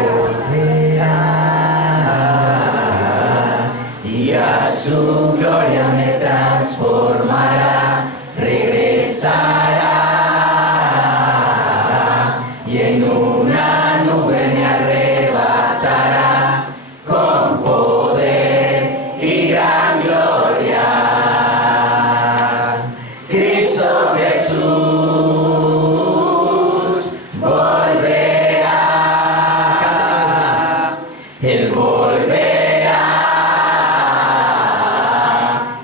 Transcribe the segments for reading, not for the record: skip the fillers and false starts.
volverá y a su gloria me transformará, regresará y en una nube me arrebatará con poder y gran gloria. Cristo Jesús volverá, Él volverá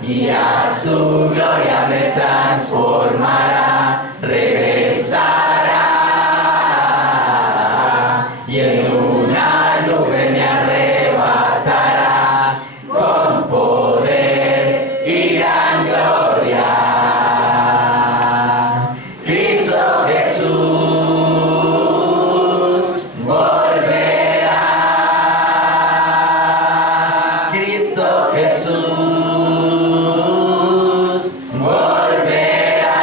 y a su gloria me transformará, regresará y en una nube me arrebatará con poder y gran gloria. Cristo Jesús volverá. Cristo Jesús volverá.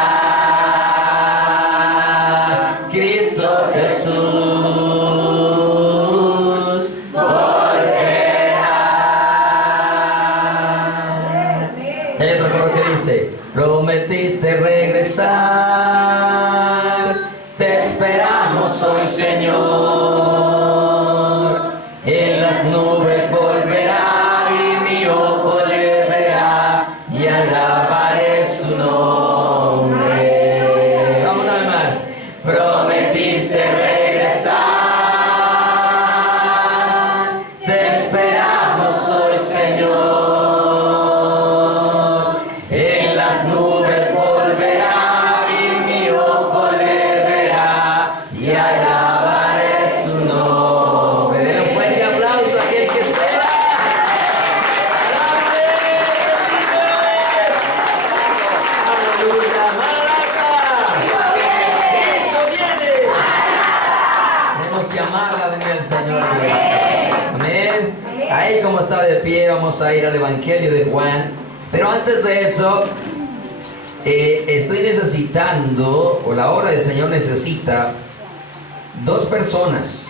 Cristo Jesús volverá. Hay otro coro que dice: prometiste regresar, te esperamos hoy, Señor. En las nubes volverá y mi ojo le verá y alabaré su nombre. Vamos una vez más. Prometiste regresar, te esperamos hoy, Señor. En las nubes volverá y mi ojo le verá y alabaré su nombre. Den un fuerte aplauso a aquel que espera. ¡Aleluya! ¡Maranatha! ¡Cristo viene! Tenemos que amar la venida del Señor. Amén. Ahí como está de pie, vamos a ir al Evangelio de Juan. Pero antes de eso, estoy necesitando, o la obra del Señor necesita, dos personas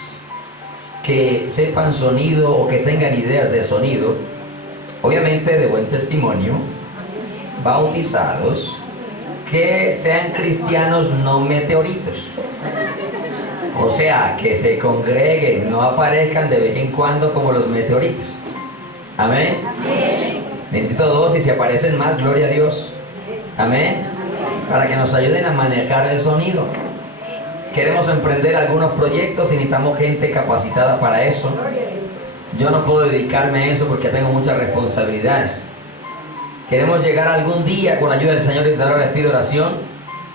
que sepan sonido o que tengan ideas de sonido, obviamente de buen testimonio, bautizados, que sean cristianos no meteoritos. O sea, que se congreguen, no aparezcan de vez en cuando como los meteoritos. Amén. Necesito dos, y si aparecen más, gloria a Dios. Amén. Para que nos ayuden a manejar el sonido. Queremos emprender algunos proyectos y necesitamos gente capacitada para eso. Yo no puedo dedicarme a eso porque tengo muchas responsabilidades. Queremos llegar algún día, con la ayuda del Señor, y ahora les pido oración,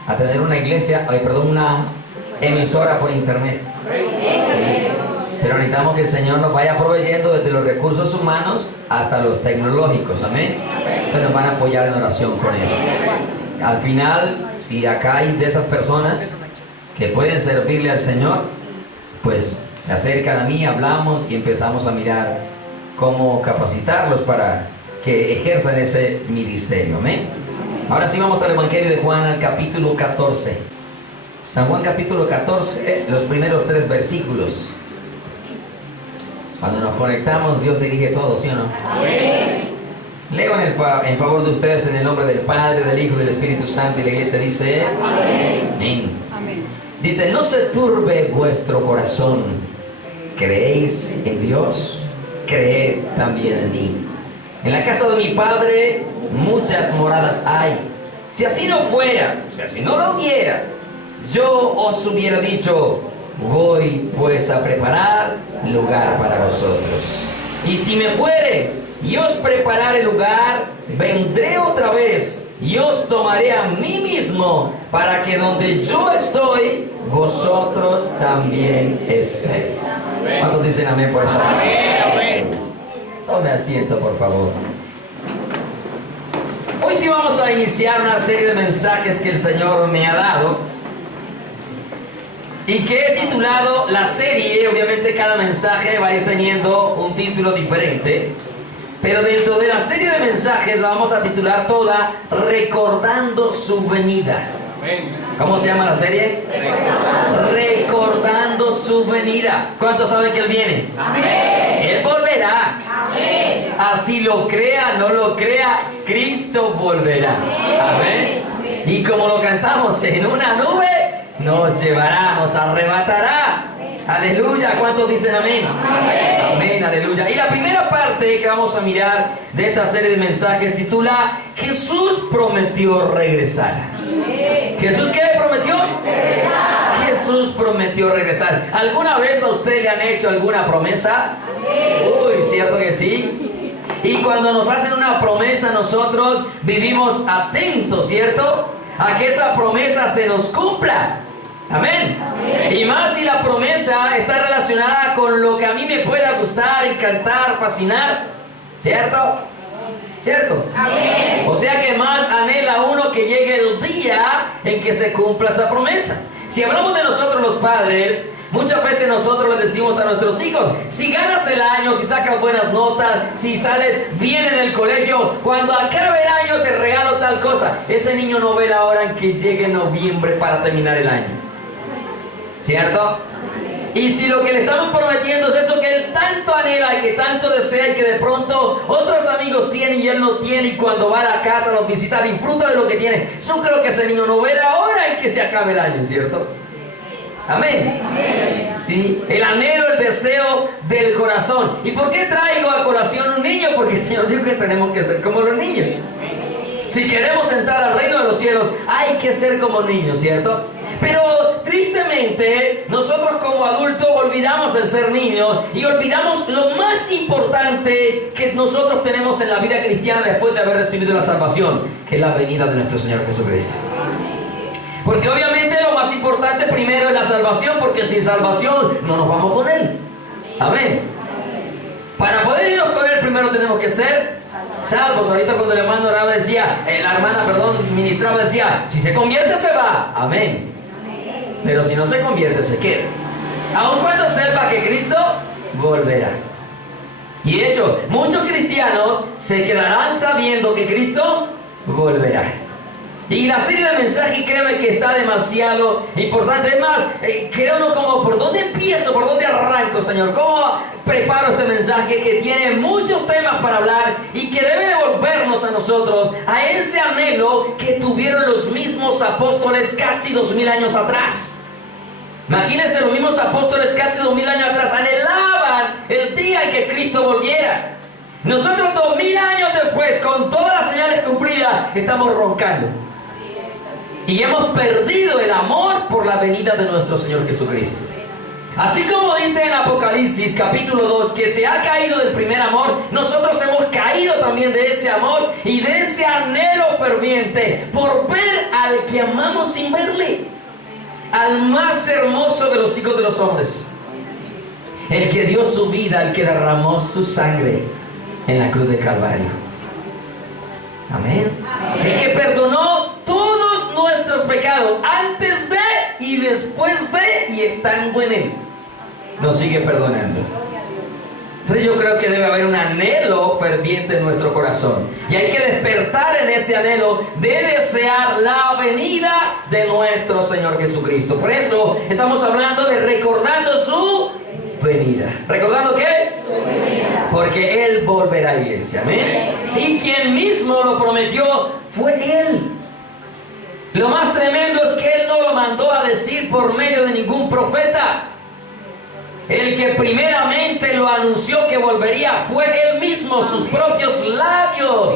a tener una iglesia, una emisora por internet. Pero necesitamos que el Señor nos vaya proveyendo desde los recursos humanos hasta los tecnológicos. Amén. Entonces nos van a apoyar en oración con eso. Al final, si acá hay de esas personas que pueden servirle al Señor, pues se acercan a mí, hablamos y empezamos a mirar cómo capacitarlos para que ejerzan ese ministerio. Amén. Ahora sí vamos al Evangelio de Juan, al capítulo 14. San Juan capítulo 14, los primeros 3 versículos. Cuando nos conectamos, Dios dirige todo, ¿sí o no? Amén. Leo en favor de ustedes en el nombre del Padre, del Hijo y del Espíritu Santo, y la iglesia dice: Amén. Amén. Amén. Dice: no se turbe vuestro corazón. ¿Creéis en Dios? Creed también en mí. En la casa de mi Padre muchas moradas hay. Si así no fuera, si así no lo hubiera, yo os hubiera dicho: voy pues a preparar lugar para vosotros. Y si me fuere y os preparare lugar, vendré otra vez y os tomaré a mí mismo, para que donde yo estoy, vosotros también estéis. ¿Cuántos dicen amén por esta palabra? Amén. Tome asiento, por favor. Hoy sí vamos a iniciar una serie de mensajes que el Señor me ha dado y que he titulado la serie. Obviamente cada mensaje va a ir teniendo un título diferente, pero dentro de la serie de mensajes la vamos a titular toda Recordando su venida. ¿Cómo se llama la serie? Recordando esperando su venida. ¿Cuántos saben que Él viene? Amén. Él volverá. Amén. Así lo crea, no lo crea, Cristo volverá. Amén. Y como lo cantamos, en una nube nos llevará, nos arrebatará. Aleluya. ¿Cuántos dicen amén? Amén. Amén, aleluya. Y la primera parte que vamos a mirar de esta serie de mensajes titula Jesús prometió regresar. ¿Jesús qué prometió? Regresar. Jesús prometió regresar. ¿Alguna vez a usted le han hecho alguna promesa? Uy, ¿cierto que sí? Y cuando nos hacen una promesa, nosotros vivimos atentos, ¿cierto? A que esa promesa se nos cumpla. Amén. Amén. Y más si la promesa está relacionada con lo que a mí me pueda gustar, encantar, fascinar. ¿Cierto? ¿Cierto? Amén. O sea que más anhela uno que llegue el día en que se cumpla esa promesa. Si hablamos de nosotros los padres, muchas veces nosotros les decimos a nuestros hijos, si ganas el año, si sacas buenas notas, si sales bien en el colegio, cuando acabe el año te regalo tal cosa. Ese niño no ve la hora en que llegue noviembre para terminar el año. ¿Cierto? Y si lo que le estamos prometiendo es eso que él tanto anhela y que tanto desea y que de pronto otros amigos tienen y él no tiene, y cuando va a la casa, los visita, disfruta de lo que tiene, yo creo que ese niño no ve la hora en que se acabe el año, ¿cierto? Amén. ¿Sí? El anhelo, el deseo del corazón. ¿Y por qué traigo a colación un niño? Porque el Señor dijo que tenemos que ser como los niños. Si queremos entrar al reino de los cielos, hay que ser como niños, ¿cierto? Pero tristemente nosotros como adultos olvidamos el ser niños y olvidamos lo más importante que nosotros tenemos en la vida cristiana después de haber recibido la salvación, que es la venida de nuestro Señor Jesucristo. Porque obviamente lo más importante primero es la salvación, porque sin salvación no nos vamos con Él. Amén. Para poder irnos con Él primero tenemos que ser salvos. Ahorita cuando el hermano oraba decía, la hermana, ministraba, decía, si se convierte se va. Amén. Pero si no se convierte, se queda. Aun cuando sepa que Cristo volverá. Y de hecho, muchos cristianos se quedarán sabiendo que Cristo volverá. Y la serie de mensajes, créeme que está demasiado importante. Es más, queda uno como, ¿por dónde empiezo? ¿Por dónde arranco, Señor? ¿Cómo preparo este mensaje que tiene muchos temas para hablar y que debe devolvernos a nosotros a ese anhelo que tuvieron los mismos apóstoles casi 2000 años atrás? Imagínense, los mismos apóstoles casi 2000 años atrás anhelaban el día en que Cristo volviera. Nosotros 2000 años después, con todas las señales cumplidas, estamos roncando. Y hemos perdido el amor por la venida de nuestro Señor Jesucristo. Así como dice en Apocalipsis capítulo 2 que se ha caído del primer amor, nosotros hemos caído también de ese amor y de ese anhelo ferviente por ver al que amamos sin verle, al más hermoso de los hijos de los hombres, el que dio su vida, el que derramó su sangre en la cruz de Calvario. Amén. El que perdonó todos nuestros pecados antes de y después de, y estando en Él, nos sigue perdonando. Entonces yo creo que debe haber un anhelo ferviente en nuestro corazón, y hay que despertar en ese anhelo de desear la venida de nuestro Señor Jesucristo. Por eso estamos hablando de recordando su venida. ¿Recordando qué? Su venida. Porque Él volverá, iglesia. Amén. Y quien mismo lo prometió fue Él. Lo más tremendo es que Él no lo mandó a decir por medio de ningún profeta. El que primeramente lo anunció que volvería fue Él mismo, sus propios labios.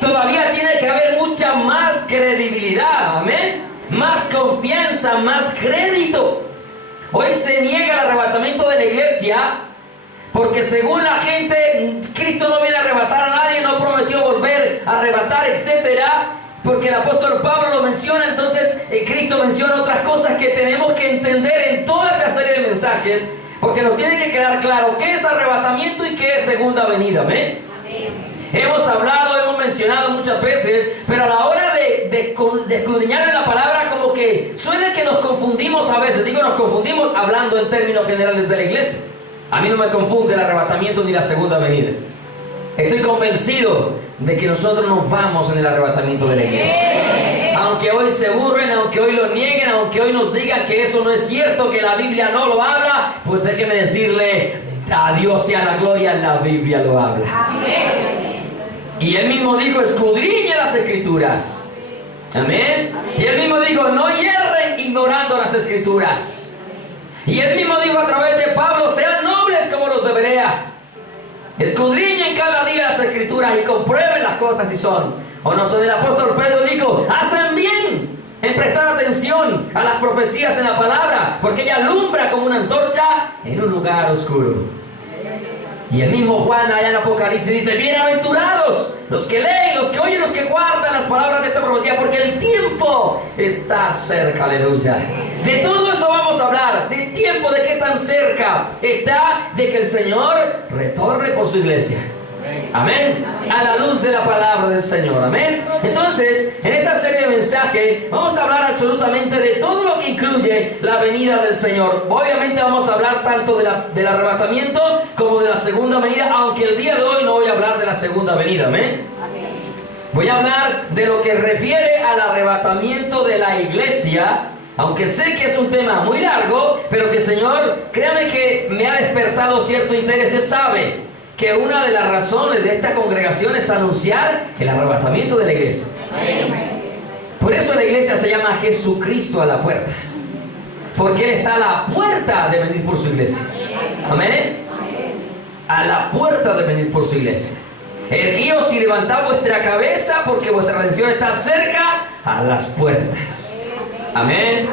Todavía tiene que haber mucha más credibilidad, amén, más confianza, más crédito. Hoy se niega el arrebatamiento de la iglesia porque según la gente, Cristo no viene a arrebatar a nadie, no prometió volver a arrebatar, etcétera. Porque el apóstol Pablo lo menciona, entonces Cristo menciona otras cosas que tenemos que entender en toda esta serie de mensajes, porque nos tiene que quedar claro qué es arrebatamiento y qué es segunda venida. ¿Amén? Hemos hablado, hemos mencionado muchas veces, pero a la hora de escudriñar en la palabra, como que suele que nos confundimos a veces. Digo, nos confundimos hablando en términos generales de la iglesia. A mí no me confunde el arrebatamiento ni la segunda venida. Estoy convencido de que nosotros nos vamos en el arrebatamiento de la iglesia. Aunque hoy se burlen, aunque hoy lo nieguen, aunque hoy nos digan que eso no es cierto, que la Biblia no lo habla, pues déjeme decirle, a Dios sea la gloria, la Biblia lo habla. Amén. Y él mismo dijo, escudriñe las Escrituras. Amén. Y él mismo dijo, no hierren ignorando las Escrituras. Y él mismo dijo a través de Pablo, sean nobles como los de Berea. Escudriñen cada día las Escrituras y comprueben las cosas si son o no son. El apóstol Pedro dijo, hacen bien en prestar atención a las profecías en la palabra, porque ella alumbra como una antorcha en un lugar oscuro. Y el mismo Juan allá en Apocalipsis dice, bienaventurados los que leen, los que oyen, los que guardan las palabras de esta profecía, porque el tiempo está cerca. Aleluya. De todo eso vamos a hablar, de tiempo, de qué tan cerca está de que el Señor retorne por su iglesia. Amén. A la luz de la palabra del Señor. Amén. Entonces, en esta serie de mensajes vamos a hablar absolutamente de todo lo que incluye la venida del Señor. Obviamente vamos a hablar tanto del arrebatamiento como de la segunda venida, aunque el día de hoy no voy a hablar de la segunda venida. Amén. Voy a hablar de lo que refiere al arrebatamiento de la iglesia, aunque sé que es un tema muy largo, pero que el Señor, créame que me ha despertado cierto interés. Usted sabe que una de las razones de esta congregación es anunciar el arrebatamiento de la iglesia. Por eso la iglesia se llama Jesucristo a la puerta, porque Él está a la puerta de venir por su iglesia. Amén. A la puerta de venir por su iglesia. Erguíos y levantad vuestra cabeza, porque vuestra redención está cerca a las puertas. Amén.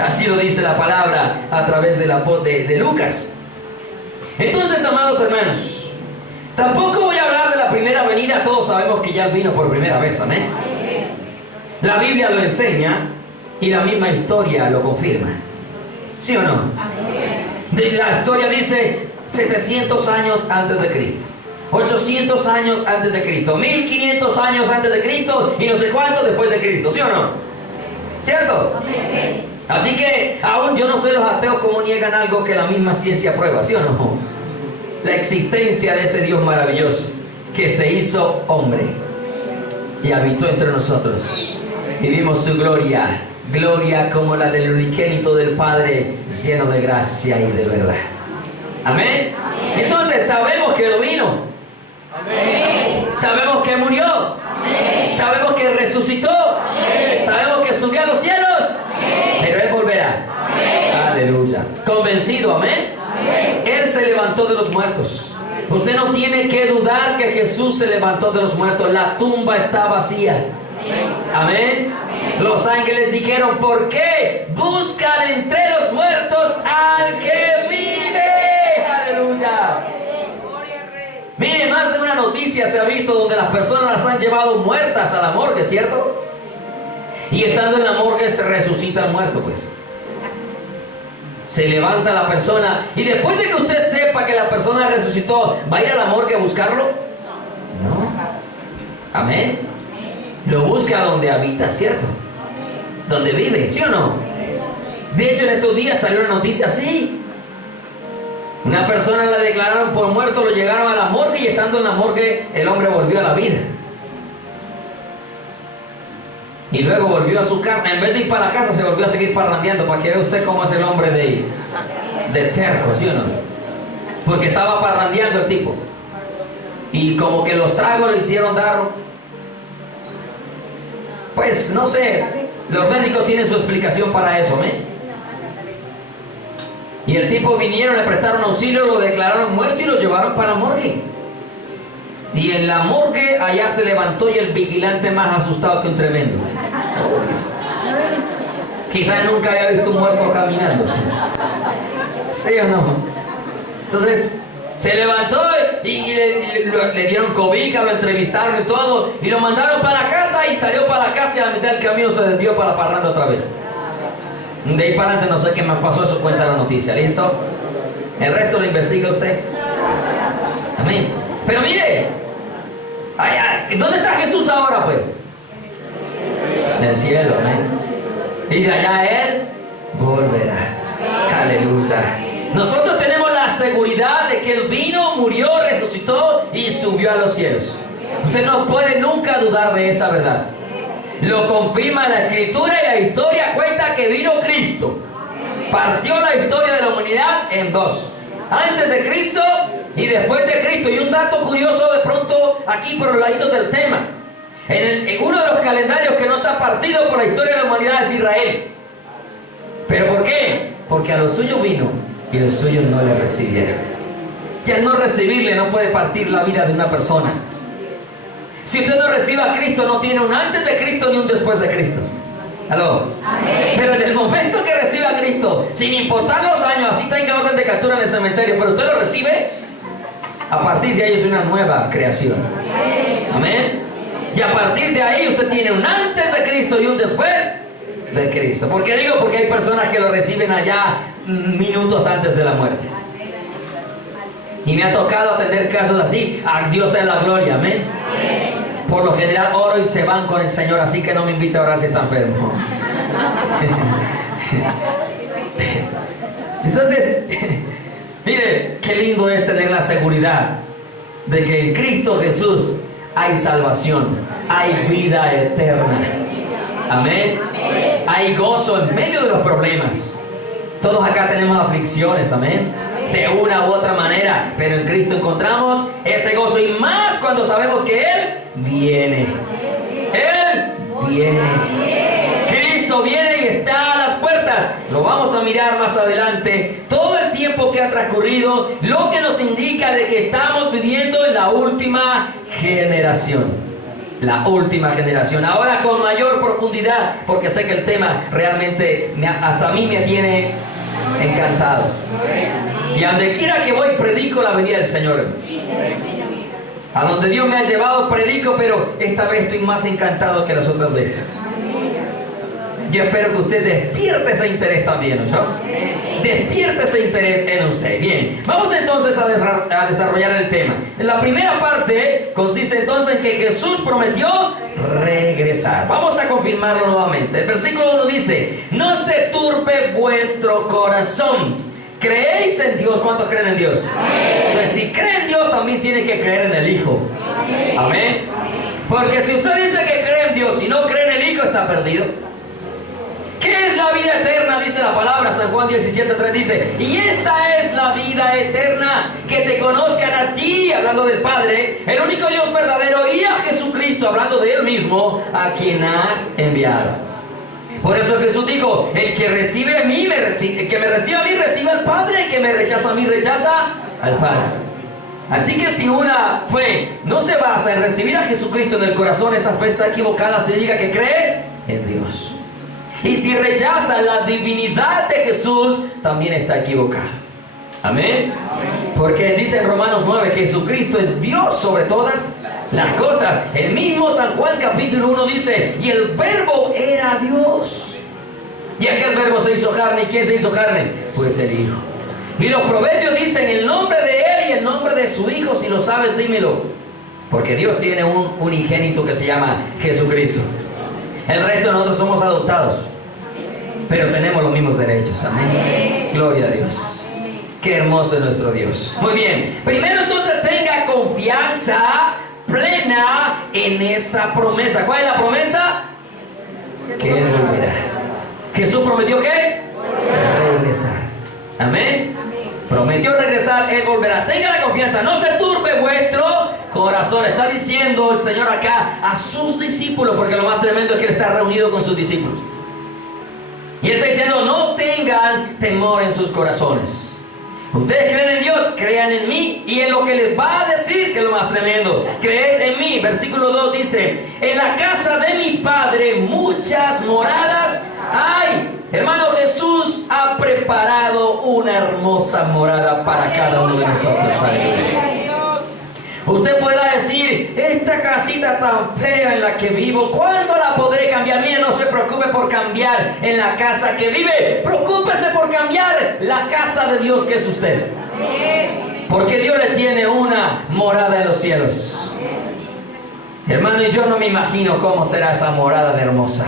Así lo dice la palabra a través de Lucas. Entonces, amados hermanos, tampoco voy a hablar de la primera venida. Todos sabemos que ya Él vino por primera vez. Amén. La Biblia lo enseña y la misma historia lo confirma. ¿Sí o no? La historia dice 700 años antes de Cristo, 800 años antes de Cristo, 1500 años antes de Cristo y no sé cuánto después de Cristo. ¿Sí o no? ¿Cierto? Así que aún yo no soy los ateos como niegan algo que la misma ciencia prueba. ¿Sí o no? La existencia de ese Dios maravilloso que se hizo hombre y habitó entre nosotros. Y vimos su gloria, gloria como la del unigénito del Padre, lleno de gracia y de verdad. Amén. Entonces sabemos que Él vino. Amén. Sabemos que murió. Amén. Sabemos que resucitó. Amén. Sabemos que subió a los cielos. Amén. Pero Él volverá. Amén. Aleluya. Convencido. Amén. Amén. Él se levantó de los muertos. Usted no tiene que dudar que Jesús se levantó de los muertos. La tumba está vacía. Amén. Amén. Los ángeles dijeron, ¿por qué buscan entre los muertos al que vive? Aleluya. Mire, más de una noticia se ha visto donde las personas las han llevado muertas a la morgue, ¿cierto? Y estando en la morgue se resucita el muerto, pues. Se levanta la persona y después de que usted sepa que la persona resucitó, ¿va a ir a la morgue a buscarlo? No. Amén. Lo busca donde habita, ¿cierto? Donde vive, ¿sí o no? De hecho, en estos días salió una noticia así. Una persona la declararon por muerto, lo llegaron a la morgue y estando en la morgue el hombre volvió a la vida. Y luego volvió a su casa. En vez de ir para la casa, se volvió a seguir parrandeando, para que vea usted cómo es el hombre de terco, ¿sí o no? Porque estaba parrandeando el tipo. Y como que los tragos le hicieron dar. Pues no sé, los médicos tienen su explicación para eso, ¿ves? Y el tipo vinieron, le prestaron auxilio, lo declararon muerto y lo llevaron para la morgue. Y en la morgue allá se levantó y el vigilante más asustado que un tremendo. Quizás nunca había visto un muerto caminando. ¿Sí o no? Entonces se levantó y le dieron cobija, lo entrevistaron y todo, y lo mandaron para la casa y salió para la casa y a la mitad del camino se desvió para la parranda otra vez. De ahí para adelante no sé qué más pasó, eso cuenta la noticia, ¿listo? El resto lo investiga usted. Amén. Pero mire, ¿dónde está Jesús ahora pues? En el cielo, amén. Y de allá Él volverá. Aleluya. Nosotros tenemos la seguridad de que Él vino, murió, resucitó y subió a los cielos. Usted no puede nunca dudar de esa verdad. Lo confirma la Escritura y la historia cuenta que vino Cristo. Partió la historia de la humanidad en dos. Antes de Cristo y después de Cristo. Y un dato curioso de pronto aquí por los laditos del tema. En uno de los calendarios que no está partido por la historia de la humanidad es Israel. ¿Pero por qué? Porque a los suyos vino y los suyos no le recibieron. Y al no recibirle no puede partir la vida de una persona. Si usted no recibe a Cristo, no tiene un antes de Cristo ni un después de Cristo. ¿Aló? Amén. Pero en el momento que recibe a Cristo, sin importar los años, así tenga orden de captura en el cementerio, pero usted lo recibe, a partir de ahí es una nueva creación. Amén. Y a partir de ahí usted tiene un antes de Cristo y un después de Cristo. ¿Por qué digo? Porque hay personas que lo reciben allá minutos antes de la muerte. Y me ha tocado atender casos así. A Dios sea la gloria. Amén. Por lo general oro y se van con el Señor, así que no me invita a orar si está enfermo. Entonces, mire, qué lindo es tener la seguridad de que en Cristo Jesús hay salvación, hay vida eterna. Amén. Hay gozo en medio de los problemas. Todos acá tenemos aflicciones, amén, de una u otra manera, pero en Cristo encontramos ese gozo, y más cuando sabemos que Él viene. Él viene. Cristo viene y está a las puertas. Lo vamos a mirar más adelante. Todo el tiempo que ha transcurrido, lo que nos indica de que estamos viviendo en la última generación. La última generación. Ahora con mayor profundidad, porque sé que el tema realmente hasta a mí me tiene encantado. Y a donde quiera que voy, predico la venida del Señor. A donde Dios me ha llevado, predico, pero esta vez estoy más encantado que las otras veces. Yo espero que usted despierte ese interés también, ¿no? Despierte ese interés en usted. Bien, vamos entonces a desarrollar el tema. La primera parte consiste entonces en que Jesús prometió regresar. Vamos a confirmarlo nuevamente. El versículo 1 dice: no se turbe vuestro corazón. ¿Creéis en Dios? ¿Cuántos creen en Dios? Entonces, si cree en Dios, también tiene que creer en el Hijo. Amén. Porque si usted dice que cree en Dios y no cree en el Hijo, está perdido. ¿Qué es la vida eterna? Dice la palabra, San Juan 17:3 dice: y esta es la vida eterna, que te conozcan a ti, hablando del Padre, el único Dios verdadero, y a Jesucristo, hablando de Él mismo, a quien has enviado. Por eso Jesús dijo: el que recibe a mí, el que me recibe a mí, recibe al Padre; el que me rechaza a mí, rechaza al Padre. Así que si una fe no se basa en recibir a Jesucristo en el corazón, esa fe está equivocada. Se diga que cree en Dios. Y si rechaza la divinidad de Jesús, también está equivocado. Amén. Porque dice en Romanos 9 que Jesucristo es Dios sobre todas las cosas. El mismo San Juan capítulo 1 dice: y el verbo era Dios. Y aquel verbo se hizo carne. ¿Y quién se hizo carne? Pues el Hijo. Y los proverbios dicen el nombre de Él y el nombre de su Hijo. Si lo sabes, dímelo. Porque Dios tiene un unigénito que se llama Jesucristo. El resto de nosotros somos adoptados, pero tenemos los mismos derechos. Amén. Gloria a Dios. Qué hermoso es nuestro Dios. Muy bien. Primero entonces tenga confianza plena en esa promesa. ¿Cuál es la promesa? Que Él volverá. Jesús prometió ¿qué? Regresar. Amén. Prometió regresar, Él volverá. Tenga la confianza, no se turbe vuestro corazón. Está diciendo el Señor acá a sus discípulos, porque lo más tremendo es que Él está reunido con sus discípulos. Y Él está diciendo: no tengan temor en sus corazones. Ustedes creen en Dios, crean en mí, y en lo que les va a decir, que es lo más tremendo. Creed en mí. Versículo 2 dice: en la casa de mi Padre muchas moradas hay. Hermano, Jesús ha preparado una hermosa morada para cada uno de nosotros. Usted podrá decir: esta casita tan fea en la que vivo, ¿cuándo la podré cambiar? Mire, no se preocupe por cambiar en la casa que vive. Preocúpese por cambiar la casa de Dios, que es usted. Porque Dios le tiene una morada en los cielos. Hermano, y yo no me imagino cómo será esa morada de hermosa.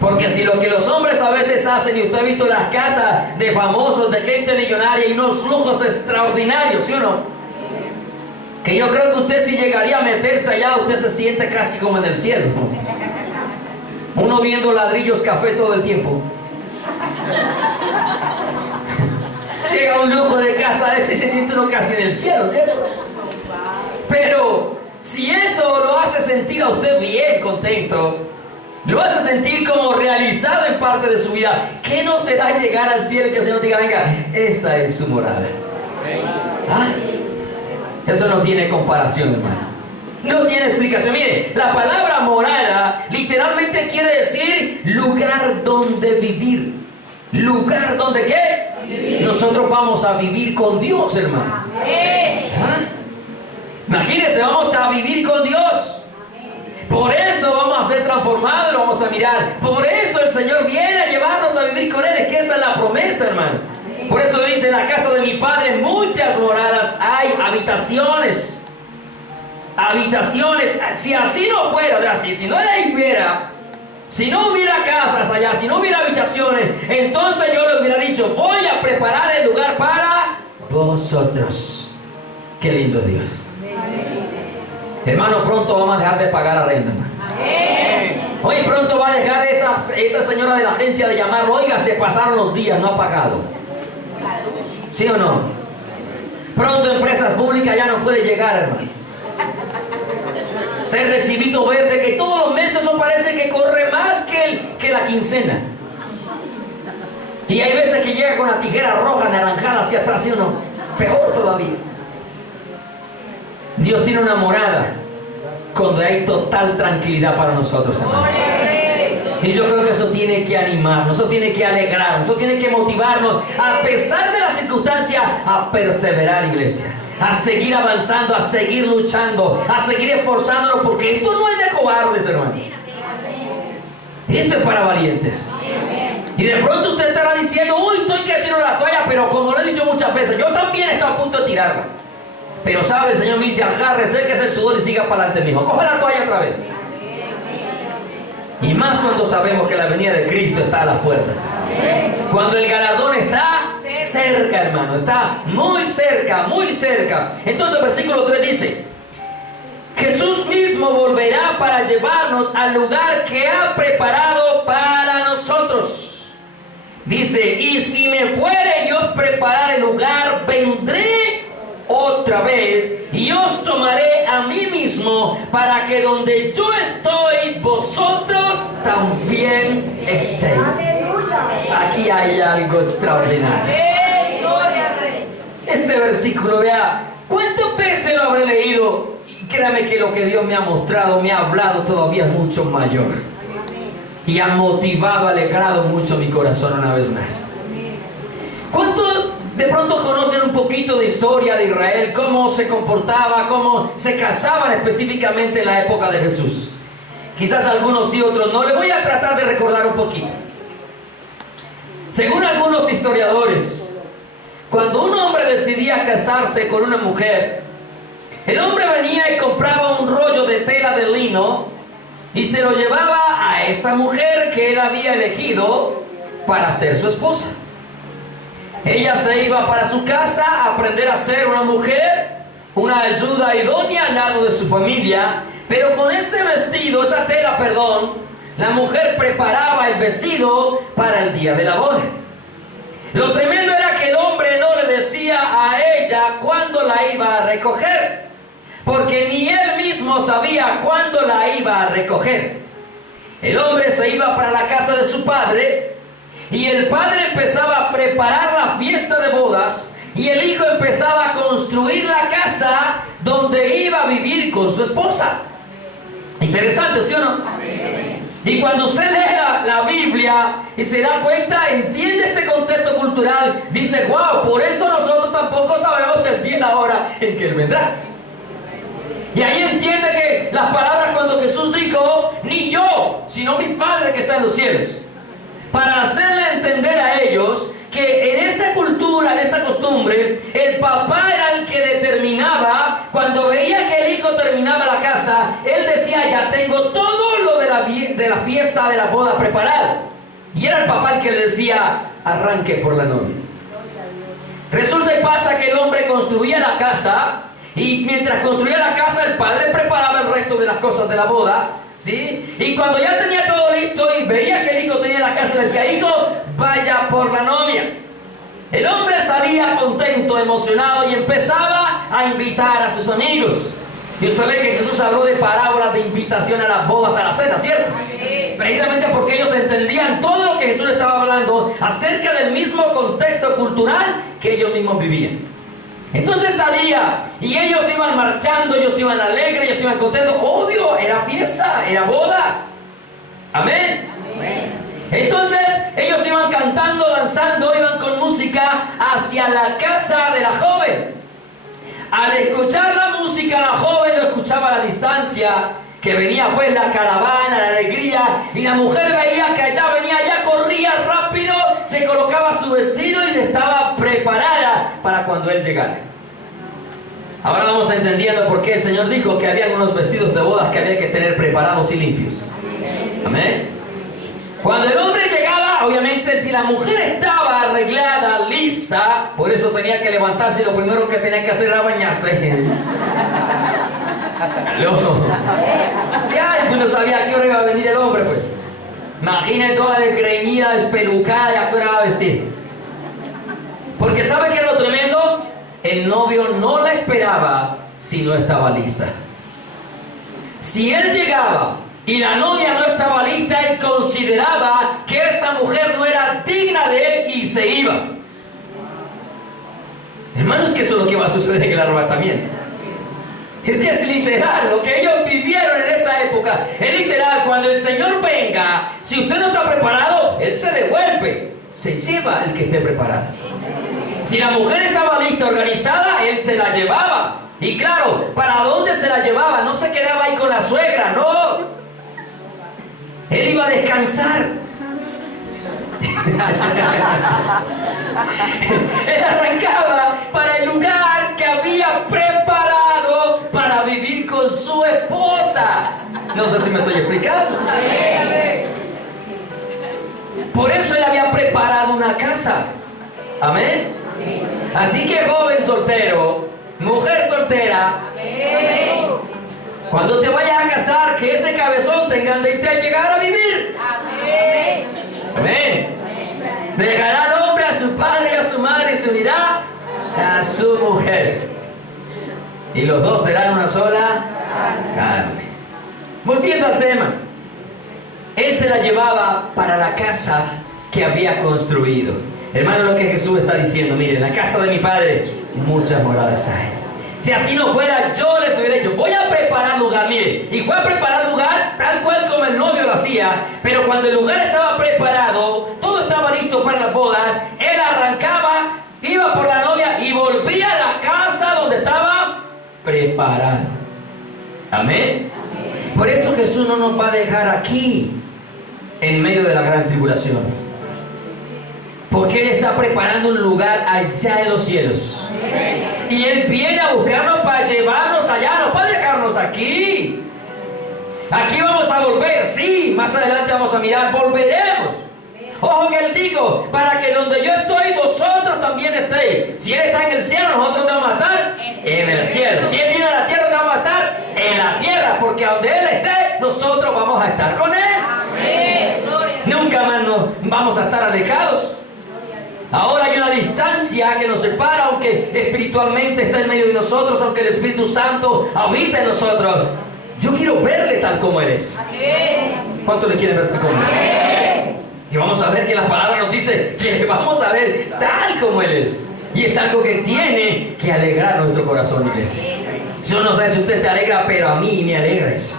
Porque si lo que los hombres a veces hacen, y usted ha visto las casas de famosos, de gente millonaria, y unos lujos extraordinarios, ¿sí o no? Que yo creo que usted, si llegaría a meterse allá, usted se siente casi como en el cielo. Uno viendo ladrillos café todo el tiempo. Llega un lujo de casa ese y se siente uno casi en el cielo, ¿cierto? Pero si eso lo hace sentir a usted bien, contento, lo hace sentir como realizado en parte de su vida, ¿qué no será llegar al cielo y que el Señor diga, venga, esta es su morada? ¿Ah? Eso no tiene comparación, hermano. No tiene explicación. Mire, la palabra morada literalmente quiere decir lugar donde vivir. ¿Lugar donde qué? Vivir. Nosotros vamos a vivir con Dios, hermano. ¿Ah? Imagínense, vamos a vivir con Dios. Por eso vamos a ser transformados, lo vamos a mirar. Por eso el Señor viene a llevarnos a vivir con Él. Es que esa es la promesa, hermano. Por eso dice, en la casa de mi Padre muchas moradas hay, habitaciones. Habitaciones. Si así no fuera, si no hubiera, si no hubiera casas allá, si no hubiera habitaciones, entonces yo les hubiera dicho, voy a preparar el lugar para vosotros. Qué lindo Dios. Hermano, pronto vamos a dejar de pagar arrendo, hermano. Hoy pronto va a dejar esa señora de la agencia de llamarlo, oiga, se pasaron los días, no ha pagado. ¿Sí o no? Pronto empresas públicas ya no puede llegar, hermano. Ser recibito verde que todos los meses eso parece que corre más que la quincena. Y hay veces que llega con la tijera roja, anaranjada hacia atrás, ¿sí o no? Peor todavía. Dios tiene una morada donde hay total tranquilidad para nosotros, hermano. Y yo creo que eso tiene que animarnos, eso tiene que alegrarnos, eso tiene que motivarnos, a pesar de las circunstancias, a perseverar, iglesia. A seguir avanzando, a seguir luchando, a seguir esforzándonos, porque esto no es de cobardes, hermano. Esto es para valientes. Y de pronto usted estará diciendo, uy, estoy que tiro la toalla, pero como lo he dicho muchas veces, yo también estoy a punto de tirarla. Pero sabe, el Señor me dice, agárrese, que es el sudor y siga para adelante, mijo. Coge la toalla otra vez. Y más cuando sabemos que la venida de Cristo está a las puertas. Cuando el galardón está cerca, hermano, está muy cerca, muy cerca. Entonces el versículo 3 dice, Jesús mismo volverá para llevarnos al lugar que ha preparado para nosotros. Dice, y si me fuere yo a preparar el lugar, vendré otra vez y os tomaré a mí mismo, para que donde yo estoy, vosotros también estéis. Aquí hay algo extraordinario. Este versículo, vea, ¿cuántas veces lo habré leído? Y créame que lo que Dios me ha mostrado, me ha hablado todavía es mucho mayor. Y ha motivado, alegrado mucho mi corazón una vez más. ¿Cuántos de pronto conocen un poquito de historia de Israel? Cómo se comportaba, cómo se casaban específicamente en la época de Jesús. Quizás algunos sí, otros no. Le voy a tratar de recordar un poquito. Según algunos historiadores, cuando un hombre decidía casarse con una mujer, el hombre venía y compraba un rollo de tela de lino y se lo llevaba a esa mujer que él había elegido para ser su esposa. Ella se iba para su casa a aprender a ser una mujer, una ayuda idónea al lado de su familia, pero con ese vestido, esa tela, la mujer preparaba el vestido para el día de la boda. Lo tremendo era que el hombre no le decía a ella cuándo la iba a recoger, porque ni él mismo sabía cuándo la iba a recoger. El hombre se iba para la casa de su padre, y el padre empezaba a preparar la fiesta de bodas, y el hijo empezaba a construir la casa donde iba a vivir con su esposa. Interesante, ¿sí o no? Y cuando usted lee la Biblia y se da cuenta, entiende este contexto cultural, dice, wow, por eso nosotros tampoco sabemos el día y la hora en que Él vendrá. Y ahí entiende que las palabras cuando Jesús dijo, ni yo, sino mi Padre que está en los cielos, para hacerle entender a ellos que en esa cultura, en esa costumbre, el papá era el que determinaba. Cuando veía que el hijo terminaba la casa, él decía, ya tengo todo lo de la fiesta de la boda preparado. Y era el papá el que le decía, arranque por la novia. Resulta y pasa que el hombre construía la casa, y mientras construía la casa, el padre preparaba el resto de las cosas de la boda. ¿sí? Y cuando ya tenía todo listo y veía que el hijo tenía la casa, le decía, hijo, vaya por la novia. El hombre salía contento, emocionado y empezaba a invitar a sus amigos. Y usted ve que Jesús habló de parábolas de invitación a las bodas, a la cena, ¿cierto? Precisamente porque ellos entendían todo lo que Jesús estaba hablando acerca del mismo contexto cultural que ellos mismos vivían. Entonces salía y ellos iban marchando, ellos iban alegres, ellos iban contentos. Obvio, era fiesta, era bodas. Amén. Entonces ellos iban cantando, danzando, iban con música hacia la casa de la joven. Al escuchar la música, la joven lo escuchaba a la distancia, que venía pues la caravana, la alegría, y la mujer veía que allá venía, ya corría rápido, se colocaba su vestido y estaba preparada para cuando él llegara. Ahora vamos entendiendo por qué el Señor dijo que había unos vestidos de bodas que había que tener preparados y limpios. Amén. Cuando el hombre llegaba, obviamente si la mujer estaba arreglada, lista, por eso tenía que levantarse y lo primero que tenía que hacer era bañarse. Ya, pues no sabía a qué hora iba a venir el hombre, pues. Imaginen toda desgreñida, despelucada, y a qué hora va a vestir. Porque ¿sabe qué es lo tremendo? El novio no la esperaba si no estaba lista. Si él llegaba y la novia no estaba lista, él consideraba que esa mujer no era digna de él y se iba. Hermanos, que eso es lo que va a suceder en el arrebatamiento. Es que es literal, lo que ellos vivieron en esa época. Es literal, cuando el Señor venga, si usted no está preparado, Él se devuelve. Se lleva el que esté preparado. Si la mujer estaba lista, organizada, Él se la llevaba. Y claro, ¿para dónde se la llevaba? No se quedaba ahí con la suegra, no. Él iba a descansar. Él arrancaba para el lugar que había preparado para vivir con su esposa. No sé si me estoy explicando. Por eso él había preparado una casa. Amén. Así que joven soltero, mujer soltera, cuando te vayas a casar, que ese cabezón tenga de irte a llegar a vivir. Amén. Dejará al hombre a su padre y a su madre y se unirá a su mujer. Y los dos serán una sola carne. Volviendo al tema. Él se la llevaba para la casa que había construido. Hermano, lo que Jesús está diciendo, miren, la casa de mi padre, muchas moradas hay. Si así no fuera, yo les hubiera dicho, voy a preparar lugar, mire, y voy a preparar lugar tal cual como el novio lo hacía, pero cuando el lugar estaba preparado, todo estaba listo para las bodas, él arrancaba, iba por la novia y volvía a la casa donde estaba preparado. Amén. Por eso Jesús no nos va a dejar aquí, en medio de la gran tribulación, porque Él está preparando un lugar allá en los cielos. Y Él viene a buscarnos para llevarnos allá, no para dejarnos aquí. Aquí vamos a volver, sí, más adelante vamos a mirar, volveremos. Ojo que Él dijo, para que donde yo estoy, vosotros también estéis. Si Él está en el cielo, nosotros vamos a estar en el cielo. Si Él viene a la tierra, vamos a estar en la tierra, porque donde Él esté, nosotros vamos a estar con Él. Nunca más nos vamos a estar alejados. Ahora hay una distancia que nos separa, aunque espiritualmente está en medio de nosotros, aunque el Espíritu Santo habita en nosotros. Yo quiero verle tal como Él es. ¿Cuánto le quieren ver tal como Él es? Y vamos a ver que la palabra nos dice que vamos a ver tal como Él es. Y es algo que tiene que alegrar nuestro corazón, iglesia. Yo no sé si usted se alegra, pero a mí me alegra eso.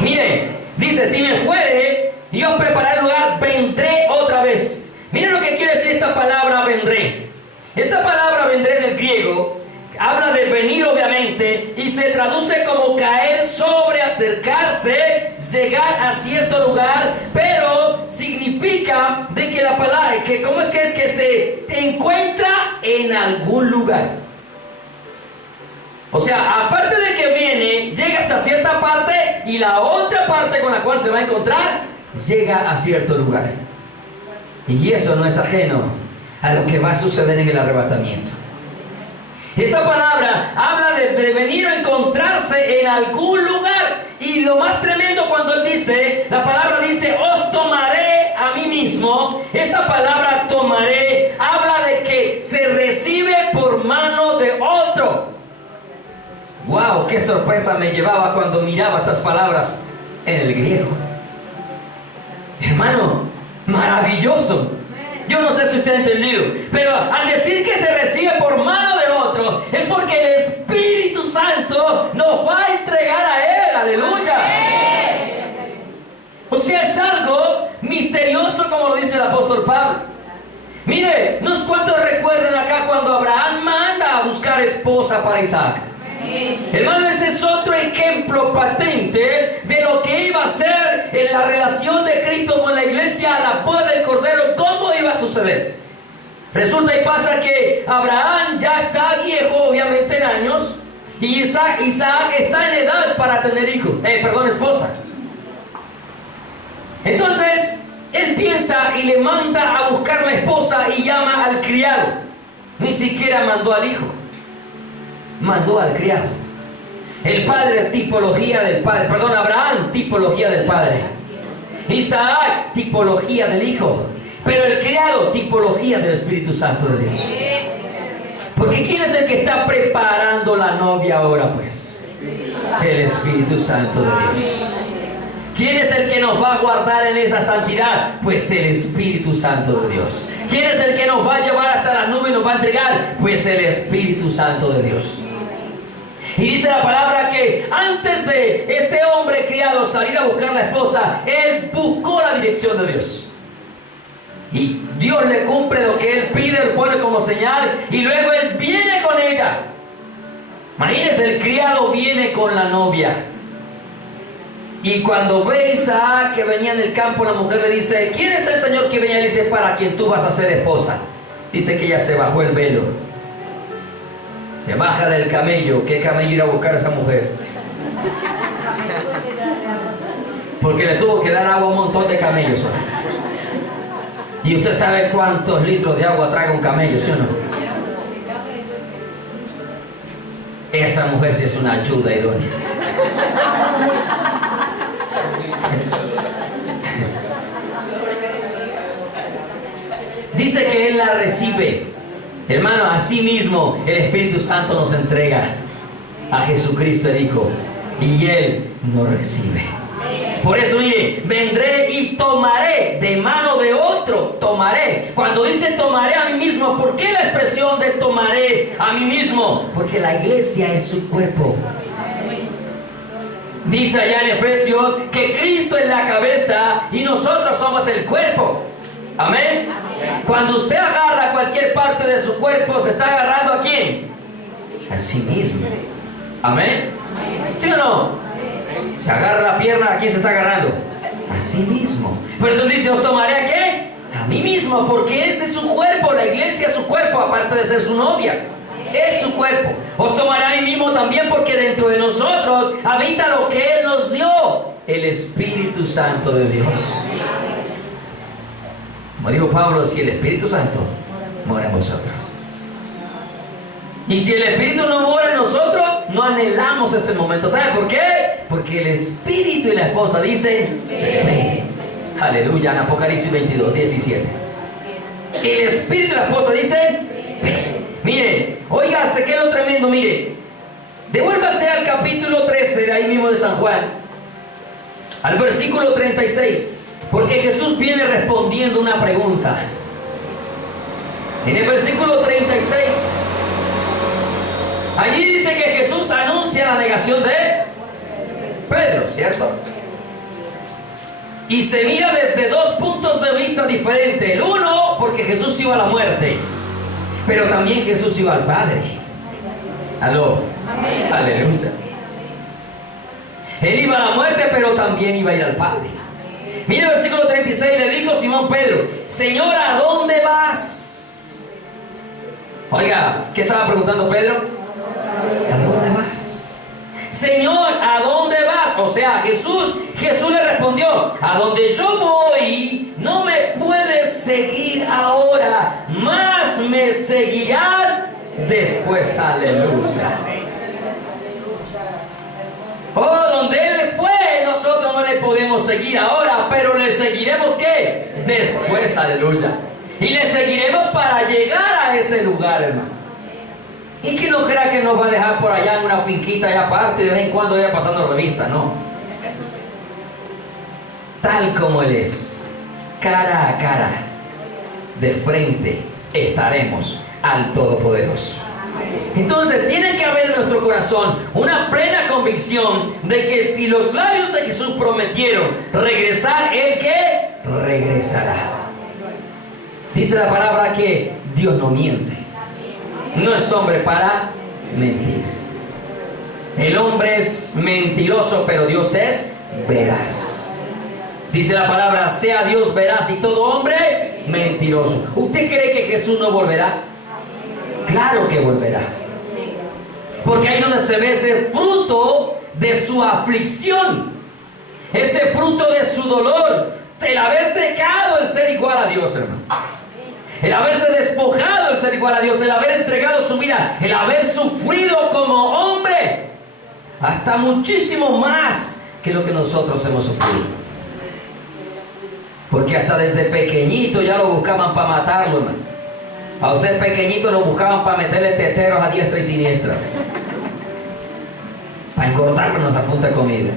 Mire, dice, si me fuere y os prepararé el lugar, vendré otra vez. Miren lo que quiere decir esta palabra vendré. Esta palabra vendré del griego habla de venir obviamente y se traduce como caer sobre, acercarse, llegar a cierto lugar, pero significa de que la palabra, que ¿cómo es que se encuentra en algún lugar? O sea, aparte de que viene, llega hasta cierta parte y la otra parte con la cual se va a encontrar, llega a cierto lugar. Y eso no es ajeno a lo que va a suceder en el arrebatamiento. Esta palabra habla de venir o encontrarse en algún lugar. Y lo más tremendo cuando él dice, la palabra dice, os tomaré a mí mismo. Esa palabra tomaré habla de que se recibe por mano de otro. Wow, qué sorpresa me llevaba cuando miraba estas palabras en el griego. Hermano, maravilloso. Yo no sé si usted ha entendido, pero al decir que se recibe por mano de otro, es porque el Espíritu Santo nos va a entregar a Él. Aleluya. O sea, es algo misterioso, como lo dice el apóstol Pablo. Mire, no sé cuántos recuerdan acá cuando Abraham manda a buscar esposa para Isaac. Hermano, ese es otro ejemplo patente de lo que iba a ser en la relación de Cristo con la iglesia a la boda del Cordero. ¿Cómo iba a suceder? Resulta y pasa que Abraham ya está viejo, obviamente en años, y Isaac está en edad para tener hijos, esposa. Entonces él piensa y le manda a buscar la esposa y llama al criado. Ni siquiera mandó al hijo, mandó al criado. El padre, tipología del padre. Abraham, tipología del padre. Isaac, tipología del hijo. Pero el criado, tipología del Espíritu Santo de Dios. Porque ¿quién es el que está preparando la novia ahora, pues? El Espíritu Santo de Dios. ¿Quién es el que nos va a guardar en esa santidad? Pues el Espíritu Santo de Dios. ¿Quién es el que nos va a llevar hasta las nubes y nos va a entregar? Pues el Espíritu Santo de Dios. Y dice la palabra que antes de este hombre criado salir a buscar la esposa, él buscó la dirección de Dios. Y Dios le cumple lo que él pide, lo pone como señal, y luego él viene con ella. Imagínense, el criado viene con la novia. Y cuando ve a Isaac que venía en el campo, la mujer le dice, ¿quién es el Señor que venía? Y le dice, para quien tú vas a ser esposa. Dice que ella se bajó el velo. Se baja del camello. ¿Qué camello ir a buscar a esa mujer? Porque le tuvo que dar agua a un montón de camellos. Y usted sabe cuántos litros de agua traga un camello, ¿sí o no? Esa mujer sí es una ayuda idónea. Dice que él la recibe. Hermano, así mismo el Espíritu Santo nos entrega a Jesucristo el Hijo, y él nos recibe. Por eso, mire, vendré y tomaré de mano de otro. Tomaré. Cuando dice tomaré a mí mismo, ¿por qué la expresión de tomaré a mí mismo? Porque la iglesia es su cuerpo. Dice allá en Efesios que Cristo es la cabeza y nosotros somos el cuerpo. Amén. Cuando usted agarra cualquier parte de su cuerpo, ¿se está agarrando a quién? A sí mismo. Amén. ¿Sí o no? Se agarra la pierna, ¿a quién se está agarrando? A sí mismo. Por eso dice, ¿os tomaré a qué? A mí mismo, porque ese es su cuerpo. La iglesia es su cuerpo, aparte de ser su novia. Es su cuerpo. Os tomaré a mí mismo también, porque dentro de nosotros habita lo que Él nos dio, el Espíritu Santo de Dios. Como dijo Pablo, si el Espíritu Santo mora en vosotros. Y si el Espíritu no mora en nosotros, no anhelamos ese momento. ¿Sabe por qué? Porque el Espíritu y la esposa dicen ven. Aleluya, en Apocalipsis 22, 17. El Espíritu y la esposa dicen ven. Mire, óigase que es lo tremendo, mire. Devuélvase al capítulo 13 de ahí mismo de San Juan, al versículo 36. Porque Jesús viene respondiendo una pregunta. En el versículo 36, allí dice que Jesús anuncia la negación de Pedro, ¿cierto? Y se mira desde dos puntos de vista diferentes. El uno, porque Jesús iba a la muerte, pero también Jesús iba al Padre. ¿Aló? Amén. Aleluya. Él iba a la muerte, pero también iba a ir al Padre. Mira el versículo 36, le dijo Simón Pedro, Señor, ¿a dónde vas? Oiga, ¿qué estaba preguntando Pedro? ¿A dónde vas? Señor, ¿a dónde vas? O sea, Jesús le respondió, a donde yo voy, no me puedes seguir ahora, mas me seguirás después. Aleluya. Oh, donde Él fue, podemos seguir ahora, pero le seguiremos ¿qué? Después, aleluya. Y le seguiremos para llegar a ese lugar, hermano. Y que no crea que nos va a dejar por allá en una finquita allá aparte y de vez en cuando vaya pasando revista, no. Tal como Él es, cara a cara, de frente, estaremos al Todopoderoso. Entonces tiene que haber en nuestro corazón una plena convicción de que si los labios de Jesús prometieron regresar, Él ¿qué? Regresará. Dice la palabra que Dios no miente. No es hombre para mentir. El hombre es mentiroso, pero Dios es veraz. Dice la palabra, sea Dios veraz y todo hombre mentiroso. ¿Usted cree que Jesús no volverá? Claro que volverá. Porque ahí donde se ve ese fruto de su aflicción, ese fruto de su dolor, el haber pecado, el ser igual a Dios, hermano. El haberse despojado, el ser igual a Dios, el haber entregado su vida, el haber sufrido como hombre, hasta muchísimo más que lo que nosotros hemos sufrido. Porque hasta desde pequeñito ya lo buscaban para matarlo, hermano. A usted pequeñito lo buscaban para meterle teteros a diestra y siniestra, para engordarnos a punta de comida.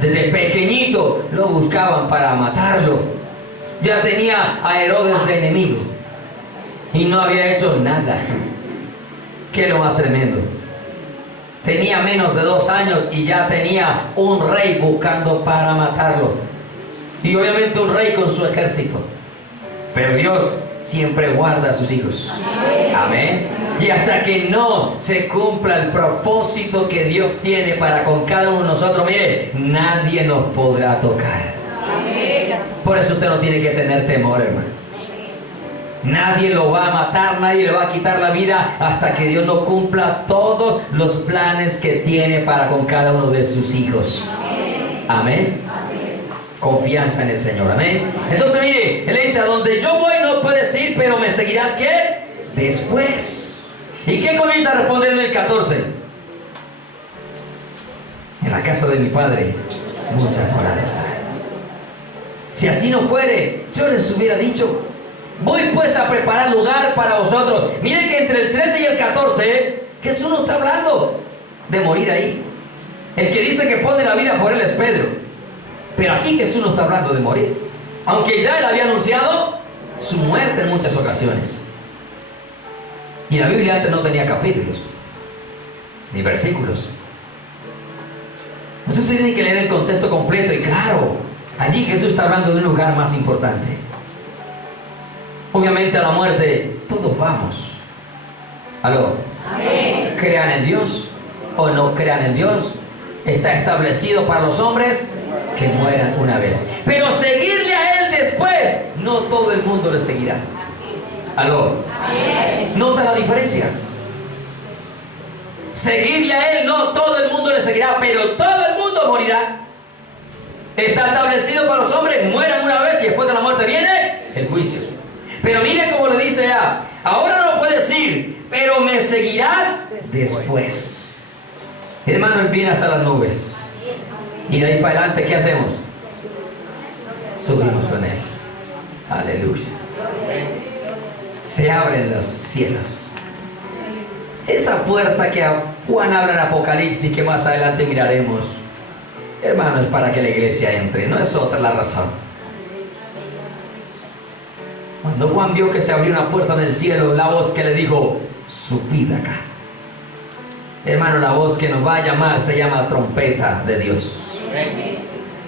Desde pequeñito lo buscaban para matarlo. Ya tenía a Herodes de enemigo y no había hecho nada. ¿Qué es lo más tremendo? Tenía menos de 2 años y ya tenía un rey buscando para matarlo. Y obviamente un rey con su ejército. Pero Dios siempre guarda a sus hijos. Amén. Y hasta que no se cumpla el propósito que Dios tiene para con cada uno de nosotros, mire, nadie nos podrá tocar. Por eso usted no tiene que tener temor, hermano. Nadie lo va a matar, nadie le va a quitar la vida hasta que Dios no cumpla todos los planes que tiene para con cada uno de sus hijos. Amén. Confianza en el Señor, amén. Entonces mire, Él le dice, a donde yo voy no puedes ir, pero me seguirás ¿qué? Después. ¿Y qué comienza a responder en el 14? En la casa de mi Padre muchas moradas hay. Si así no fuere, yo les hubiera dicho, voy pues a preparar lugar para vosotros. Miren que entre el 13 y el 14, Jesús no está hablando de morir ahí. El que dice que pone la vida por Él es Pedro. Pero aquí Jesús no está hablando de morir. Aunque ya Él había anunciado su muerte en muchas ocasiones. Y la Biblia antes no tenía capítulos, ni versículos. Entonces tienen que leer el contexto completo y claro, allí Jesús está hablando de un lugar más importante. Obviamente a la muerte todos vamos. ¿Aló? Amén. Crean en Dios o no crean en Dios, está establecido para los hombres que mueran una vez. Pero seguirle a Él después, no todo el mundo le seguirá. ¿Aló? Amén. ¿Nota la diferencia? Seguirle a Él, no todo el mundo le seguirá, pero todo el mundo morirá. Está establecido para los hombres, mueran una vez y después de la muerte viene el juicio. Pero mire cómo le dice ya, ahora no puedes ir, pero me seguirás después. Hermano, Él viene hasta las nubes. Y de ahí para adelante, ¿qué hacemos? Subimos con Él. Aleluya. Se abren los cielos. Esa puerta que Juan habla en Apocalipsis, que más adelante miraremos, hermano, es para que la iglesia entre, no es otra la razón. Cuando Juan vio que se abrió una puerta en el cielo, la voz que le dijo, subid acá. Hermano, la voz que nos va a llamar se llama trompeta de Dios.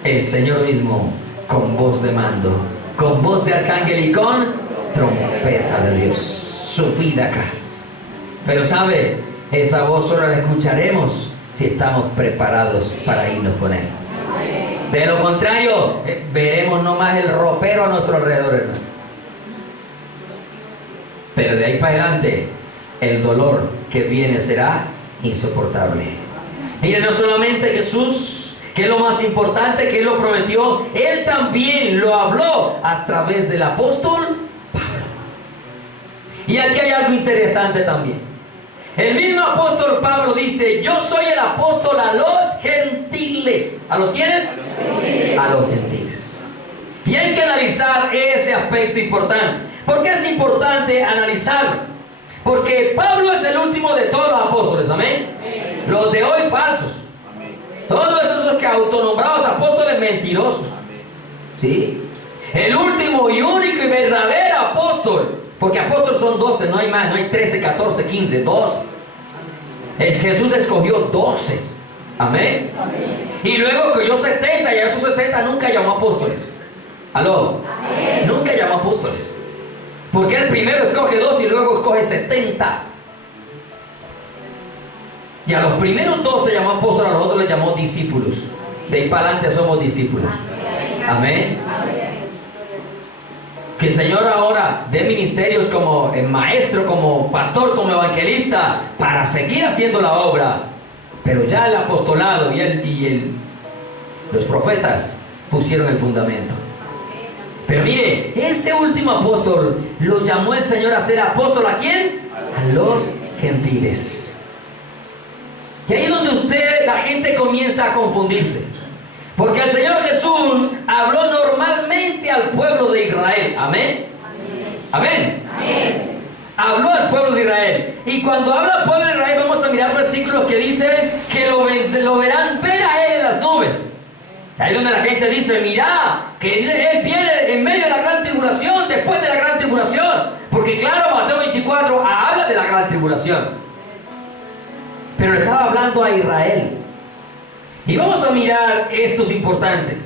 El Señor mismo, con voz de mando, con voz de arcángel y con trompeta de Dios. Subid acá. Pero sabe, esa voz solo la escucharemos si estamos preparados para irnos con Él. De lo contrario, veremos nomás el ropero a nuestro alrededor, hermano. Pero de ahí para adelante, el dolor que viene será insoportable. Mire, no solamente Jesús, que es lo más importante, que Él lo prometió, Él también lo habló a través del apóstol Pablo. Y aquí hay algo interesante también. El mismo apóstol Pablo dice, yo soy el apóstol a los gentiles. ¿A los quiénes? A los gentiles. Y hay que analizar ese aspecto importante. ¿Por qué es importante analizarlo? Porque Pablo es el último de todos los apóstoles, ¿amén? Los de hoy falsos. Todos esos que autonombrados apóstoles mentirosos. ¿Sí? El último y único y verdadero apóstol. Porque apóstoles son 12, no hay más, no hay 13, 14, 15, 12. Jesús escogió 12. Amén. Y luego cogió 70 y a esos 70 nunca llamó apóstoles. ¿Aló? Amén. Nunca llamó apóstoles. Porque el primero escoge 2 y luego escoge 70. Y a los primeros 12 llamó apóstoles, a los otros les llamó discípulos. De ahí para adelante somos discípulos. Amén. Que el Señor ahora dé ministerios como maestro, como pastor, como evangelista, para seguir haciendo la obra. Pero ya el apostolado los profetas pusieron el fundamento. Pero mire, ese último apóstol lo llamó el Señor a ser apóstol. ¿A quién? A los gentiles. Y ahí es donde la gente comienza a confundirse. Porque el Señor Jesús habló normalmente al pueblo de Israel. Amén. Amén. Amén. Habló al pueblo de Israel. Y cuando habla al pueblo de Israel, vamos a mirar versículos que dicen que lo verán ver a Él en las nubes. Ahí donde la gente dice, mira, que Él viene en medio de la gran tribulación, después de la gran tribulación. Porque claro, Mateo 24 habla de la gran tribulación. Pero le estaba hablando a Israel. Y vamos a mirar, esto es importante.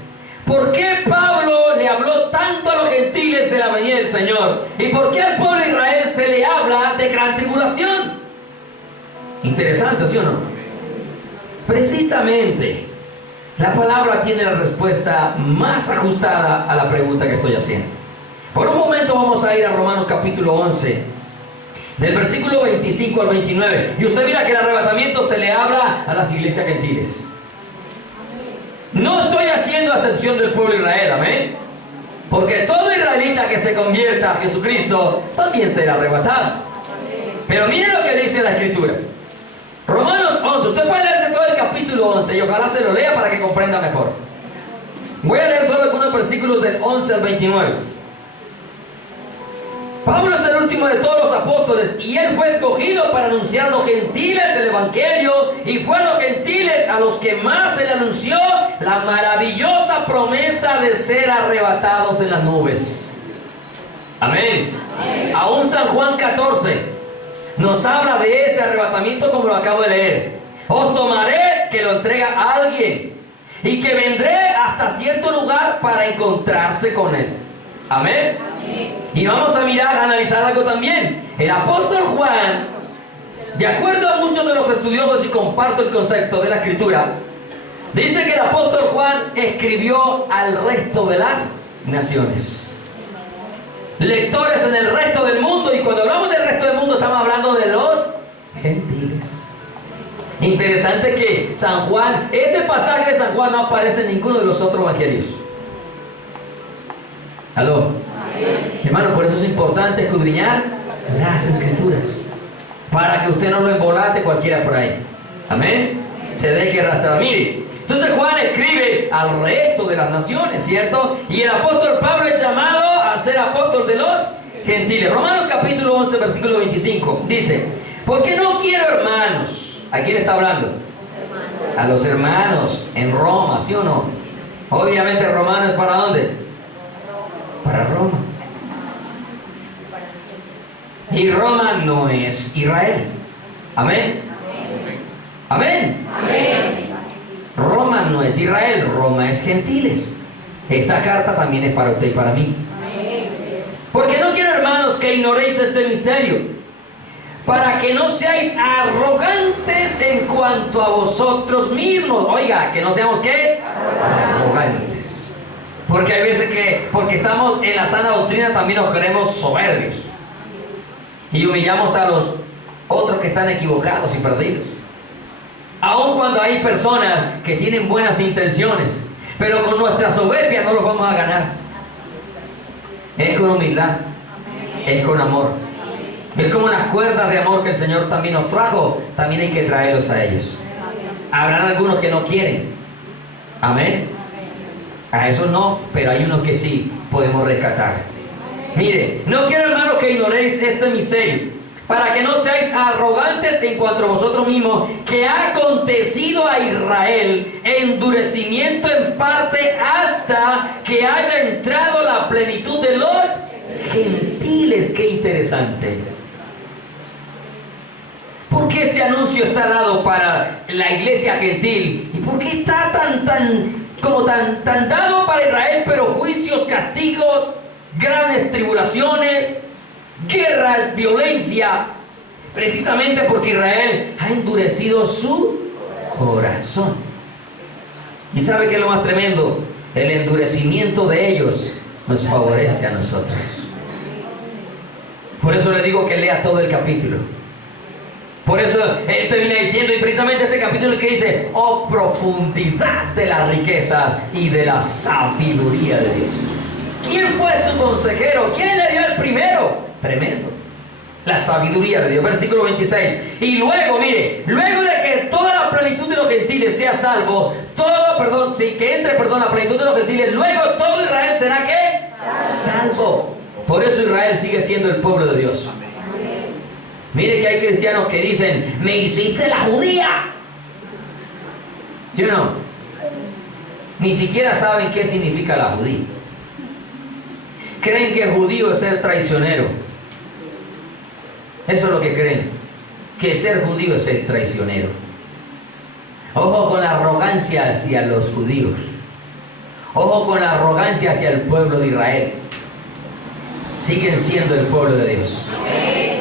¿Por qué Pablo le habló tanto a los gentiles de la venida del Señor? ¿Y por qué al pueblo de Israel se le habla de gran tribulación? Interesante, ¿sí o no? Precisamente, la palabra tiene la respuesta más ajustada a la pregunta que estoy haciendo. Por un momento vamos a ir a Romanos capítulo 11, del versículo 25 al 29. Y usted mira que el arrebatamiento se le habla a las iglesias gentiles. No estoy haciendo acepción del pueblo de Israel, amén. Porque todo israelita que se convierta a Jesucristo también será arrebatado. Pero miren lo que dice la Escritura. Romanos 11, usted puede leerse todo el capítulo 11 y ojalá se lo lea para que comprenda mejor. Voy a leer solo algunos versículos del 11 al 29. Pablo es el último de todos los apóstoles y él fue escogido para anunciar a los gentiles el evangelio, y fue a los gentiles a los que más se le anunció la maravillosa promesa de ser arrebatados en las nubes. Amén. Amén. Aún San Juan 14 nos habla de ese arrebatamiento como lo acabo de leer. Os tomaré, que lo entrega a alguien, y que vendré hasta cierto lugar para encontrarse con él. Amén. Amén. Y vamos a mirar, a analizar algo también. El apóstol Juan, de acuerdo a muchos de los estudiosos, y comparto el concepto de la Escritura, dice que el apóstol Juan escribió al resto de las naciones. Lectores en el resto del mundo, y cuando hablamos del resto del mundo estamos hablando de los gentiles. Interesante que San Juan, ese pasaje de San Juan no aparece en ninguno de los otros evangelios. ¿Aló? Amén. Hermano, por eso es importante escudriñar las Escrituras, para que usted no lo embolate cualquiera por ahí. Amén. Se deje arrastrar. Mire, entonces Juan escribe al resto de las naciones, ¿cierto? Y el apóstol Pablo es llamado a ser apóstol de los gentiles. Romanos capítulo 11, versículo 25 dice: porque no quiero, hermanos. ¿A quién está hablando? A los hermanos en Roma, ¿sí o no? Obviamente Romano es para ¿dónde? Para Roma. Y Roma no es Israel. Amén. Amén. Amén. Roma no es Israel, Roma es gentiles. Esta carta también es para usted y para mí. Porque no quiero, hermanos, que ignoréis este misterio, para que no seáis arrogantes en cuanto a vosotros mismos. Oiga, que no seamos ¿qué? Arrogantes. Porque hay veces que, porque estamos en la sana doctrina, también nos creemos soberbios y humillamos a los otros que están equivocados y perdidos. Aun cuando hay personas que tienen buenas intenciones, pero con nuestra soberbia no los vamos a ganar. Es con humildad, es con amor. Es como las cuerdas de amor que el Señor también nos trajo, también hay que traerlos a ellos. Habrán algunos que no quieren. Amén. A esos no, pero hay unos que sí podemos rescatar. Mire, no quiero, hermanos, que ignoréis este misterio, para que no seáis arrogantes en cuanto a vosotros mismos, que ha acontecido a Israel endurecimiento en parte hasta que haya entrado la plenitud de los gentiles. Qué interesante. ¿Por qué este anuncio está dado para la iglesia gentil? ¿Y por qué está tan dado para Israel, pero juicios, castigos, grandes tribulaciones, guerras, violencia? Precisamente porque Israel ha endurecido su corazón. ¿Y sabe qué es lo más tremendo? El endurecimiento de ellos nos favorece a nosotros. Por eso le digo que lea todo el capítulo. Por eso él termina diciendo, y precisamente este capítulo que dice: oh, profundidad de la riqueza y de la sabiduría de Dios. ¿Quién fue su consejero? ¿Quién le dio el primero? Tremendo. La sabiduría de Dios. Versículo 26. Y luego, mire, luego de que toda la plenitud de los gentiles sea salvo, que entre la plenitud de los gentiles, luego todo Israel será ¿qué? Salvo. Por eso Israel sigue siendo el pueblo de Dios. Mire que hay cristianos que dicen: me hiciste la judía. ¿Sí o no? Ni siquiera saben qué significa la judía. Creen que judío es ser traicionero. Eso es lo que creen, que ser judío es ser traicionero. Ojo con la arrogancia hacia los judíos. Ojo con la arrogancia hacia el pueblo de Israel. Siguen siendo el pueblo de Dios.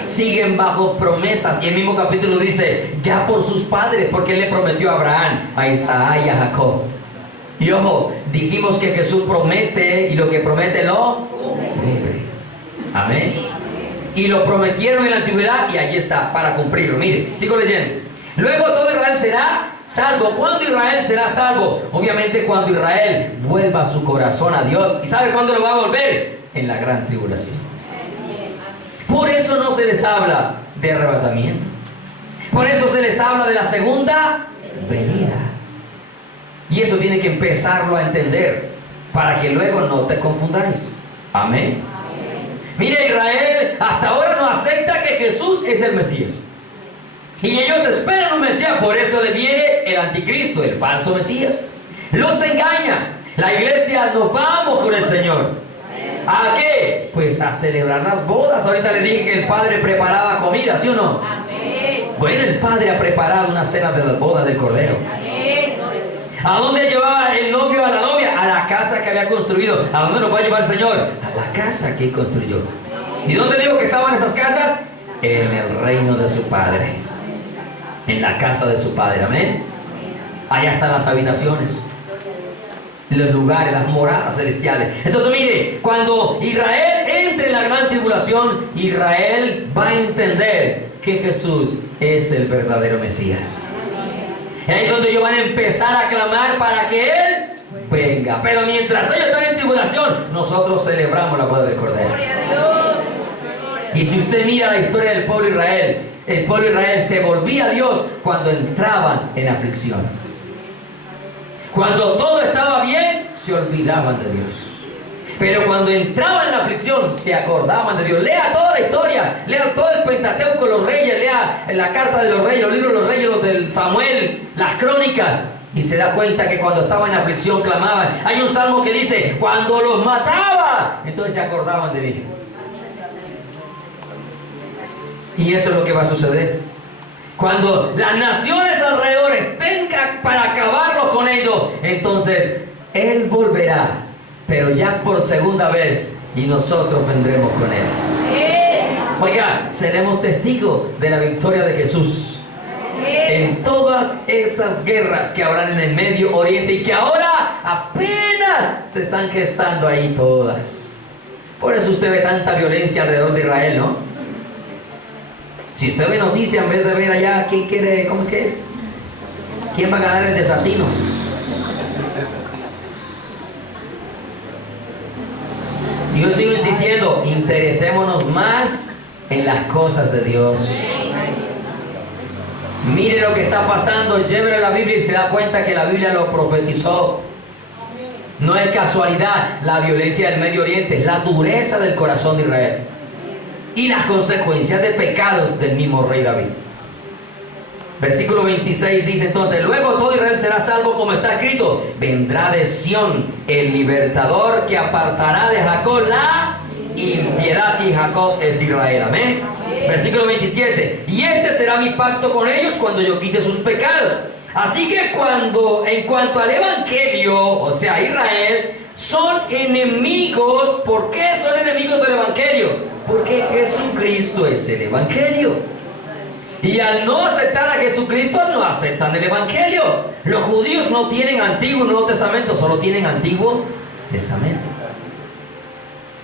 Siguen bajo promesas. Y el mismo capítulo dice: ya por sus padres, porque Él le prometió a Abraham, a Isaac y a Jacob. Y ojo, dijimos que Jesús promete, y lo que promete lo cumple. Amén. Y lo prometieron en la antigüedad, y allí está, para cumplirlo. Mire, sigo leyendo. Luego todo Israel será salvo. ¿Cuándo Israel será salvo? Obviamente cuando Israel vuelva su corazón a Dios. ¿Y sabe cuándo lo va a volver? En la gran tribulación. Por eso no se les habla de arrebatamiento. Por eso se les habla de la segunda venida. Y eso tiene que empezarlo a entender, para que luego no te confundáis. Amén. Mire, Israel hasta ahora no acepta que Jesús es el Mesías. Y ellos esperan un Mesías, por eso le viene el anticristo, el falso Mesías. Los engaña. La iglesia nos vamos con el Señor. ¿A qué? Pues a celebrar las bodas. Ahorita le dije que el Padre preparaba comida, ¿sí o no? Amén. Bueno, el Padre ha preparado una cena de las bodas del Cordero. Amén. ¿A dónde llevaba el novio a la novia? A la casa que había construido. ¿A dónde nos va a llevar el Señor? A la casa que Él construyó. ¿Y dónde digo que estaban esas casas? En el reino de su Padre. En la casa de su Padre. Amén. Allá están las habitaciones, los lugares, las moradas celestiales. Entonces mire, cuando Israel entre en la gran tribulación, Israel va a entender que Jesús es el verdadero Mesías. Y ahí es donde ellos van a empezar a clamar para que Él venga. Pero mientras ellos están en tribulación, nosotros celebramos la boda del Cordero. Y si usted mira la historia del pueblo de Israel, el pueblo de Israel se volvía a Dios cuando entraban en aflicción. Cuando todo estaba bien, se olvidaban de Dios. Pero cuando entraban en la aflicción, se acordaban de Dios. Lea toda la historia, lea todo el Pentateuco, los reyes, lea la carta de los reyes, los libros de los reyes, los del Samuel, las crónicas, y se da cuenta que cuando estaban en aflicción clamaban. Hay un salmo que dice: cuando los mataba, entonces se acordaban de mí. Y eso es lo que va a suceder. Cuando las naciones alrededor estén para acabarlos con ellos, entonces Él volverá, pero ya por segunda vez, y nosotros vendremos con Él. Oiga, seremos testigos de la victoria de Jesús en todas esas guerras que habrán en el Medio Oriente y que ahora apenas se están gestando ahí todas. Por eso usted ve tanta violencia alrededor de Israel, ¿no? Si usted ve noticias, en vez de ver allá, ¿quién quiere? ¿Cómo es que es? ¿Quién va a ganar el desatino? Yo sigo insistiendo, interesémonos más en las cosas de Dios. Mire lo que está pasando, llévele la Biblia y se da cuenta que la Biblia lo profetizó. No es casualidad la violencia del Medio Oriente, es la dureza del corazón de Israel y las consecuencias de pecados del mismo rey David. Versículo 26 dice entonces: luego todo Israel será salvo, como está escrito: vendrá de Sión el libertador que apartará de Jacob la impiedad, y Jacob es Israel. Amén. Versículo 27: y este será mi pacto con ellos cuando yo quite sus pecados. Así que en cuanto al evangelio, o sea, Israel, son enemigos. ¿Por qué son enemigos del evangelio? Porque Jesucristo es el evangelio. Y al no aceptar a Jesucristo, no aceptan el evangelio. Los judíos no tienen Antiguo y Nuevo Testamento, solo tienen Antiguo Testamento.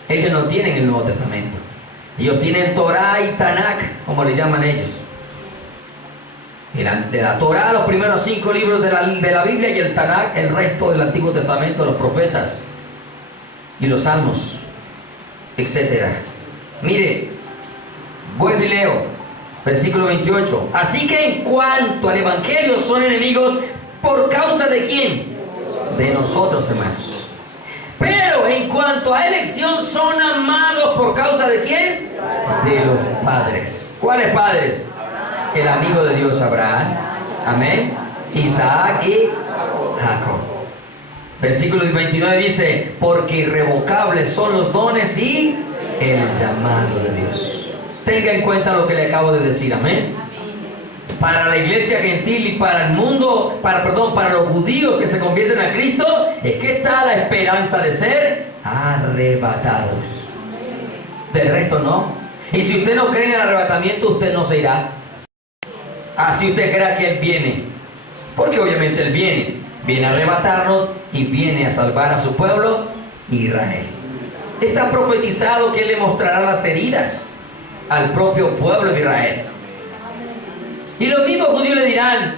Ellos no tienen el Nuevo Testamento. Ellos tienen Torah y Tanakh, como le llaman ellos. De la Torah, los primeros 5 libros de la Biblia, y el Tanakh, el resto del Antiguo Testamento, los profetas y los salmos, etc. Mire, vuelvo y leo, versículo 28. Así que en cuanto al evangelio, son enemigos por causa de ¿quién? De nosotros, hermanos. Pero en cuanto a elección, son amados por causa de ¿quién? De los padres. ¿Cuáles padres? El amigo de Dios Abraham, amén, Isaac y Jacob. Versículo 29 dice: porque irrevocables son los dones y el llamado de Dios. Tenga en cuenta lo que le acabo de decir, amén. Para la iglesia gentil y para el mundo, para los judíos que se convierten a Cristo, es que está la esperanza de ser arrebatados. Del resto no. Y si usted no cree en el arrebatamiento, usted no se irá. Así usted crea que Él viene, porque obviamente Él viene a arrebatarnos y viene a salvar a su pueblo Israel. Está profetizado que Él le mostrará las heridas al propio pueblo de Israel. Y los mismos judíos le dirán: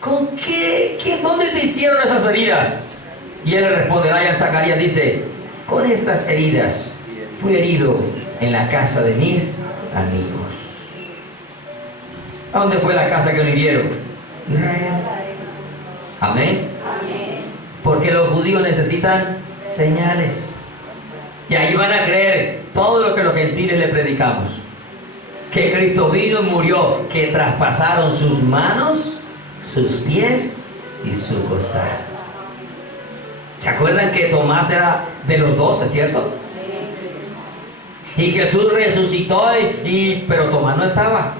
¿con qué? ¿Dónde te hicieron esas heridas? Y Él le responderá, y en Zacarías dice: con estas heridas fui herido en la casa de mis amigos. ¿A dónde fue la casa que lo hirieron? Israel. Amén. Porque los judíos necesitan señales. Y ahí van a creer todo lo que los gentiles le predicamos. Que Cristo vino y murió, que traspasaron sus manos, sus pies y su costado. ¿Se acuerdan que Tomás era de los 12, cierto? Y Jesús resucitó, pero Tomás no estaba.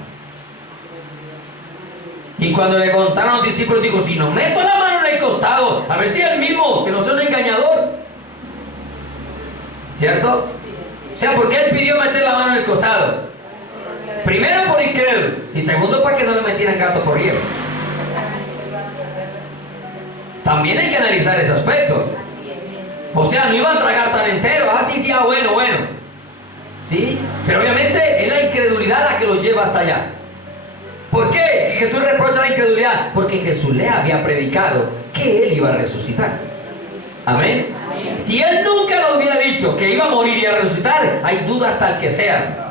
Y cuando le contaron a los discípulos, dijo: si no meto la mano en el costado, a ver si es el mismo, que no sea un engañador. ¿Cierto? O sea, ¿por qué Él pidió meter la mano en el costado? Primero por incrédulo, y segundo para que no le metieran gato por liebre. También hay que analizar ese aspecto. O sea, no iban a tragar tan entero. Sí, bueno. ¿Sí? Pero obviamente es la incredulidad la que los lleva hasta allá. ¿Por qué? Que Jesús reprocha la incredulidad. Porque Jesús le había predicado que Él iba a resucitar. Amén. Si Él nunca lo hubiera dicho que iba a morir y a resucitar, hay duda hasta el que sea.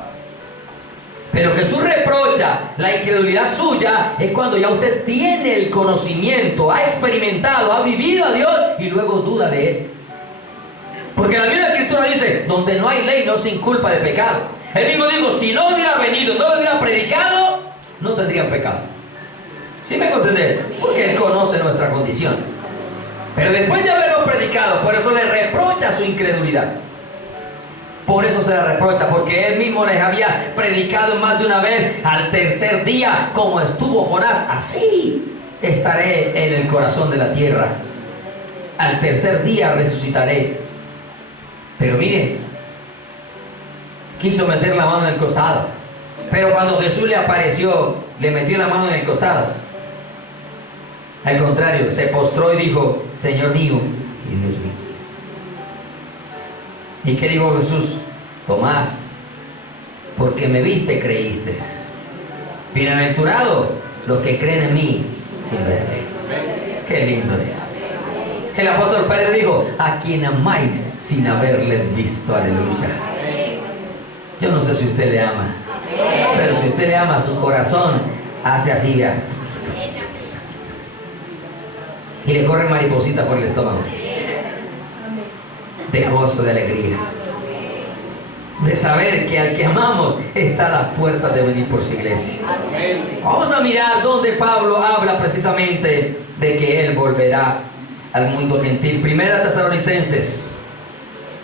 Pero Jesús reprocha la incredulidad suya es cuando ya usted tiene el conocimiento, ha experimentado, ha vivido a Dios y luego duda de Él. Porque la misma Escritura dice: donde no hay ley no se inculpa de pecado. Él mismo dijo: si no hubiera venido, no lo hubiera predicado, no tendrían pecado. ¿Sí me comprende? Porque Él conoce nuestra condición. Pero después de haberlo predicado, por eso le reprocha su incredulidad. Por eso se le reprocha, porque Él mismo les había predicado más de una vez: al tercer día, como estuvo Jonás, así estaré en el corazón de la tierra. Al tercer día resucitaré. Pero mire, quiso meter la mano en el costado. Pero cuando Jesús le apareció, le metió la mano en el costado. Al contrario, se postró y dijo: Señor mío y Dios mío. ¿Y qué dijo Jesús? Tomás, porque me viste, creíste. Bienaventurado los que creen en mí sin verme. Qué lindo es. El apóstol Pedro dijo: a quien amáis sin haberle visto. Aleluya. Yo no sé si usted le ama. Pero si usted le ama, su corazón hace así, vea. Y le corre mariposita por el estómago. De gozo, de alegría. De saber que al que amamos está a las puertas de venir por su iglesia. Vamos a mirar donde Pablo habla precisamente de que él volverá al mundo gentil. Primera Tesalonicenses,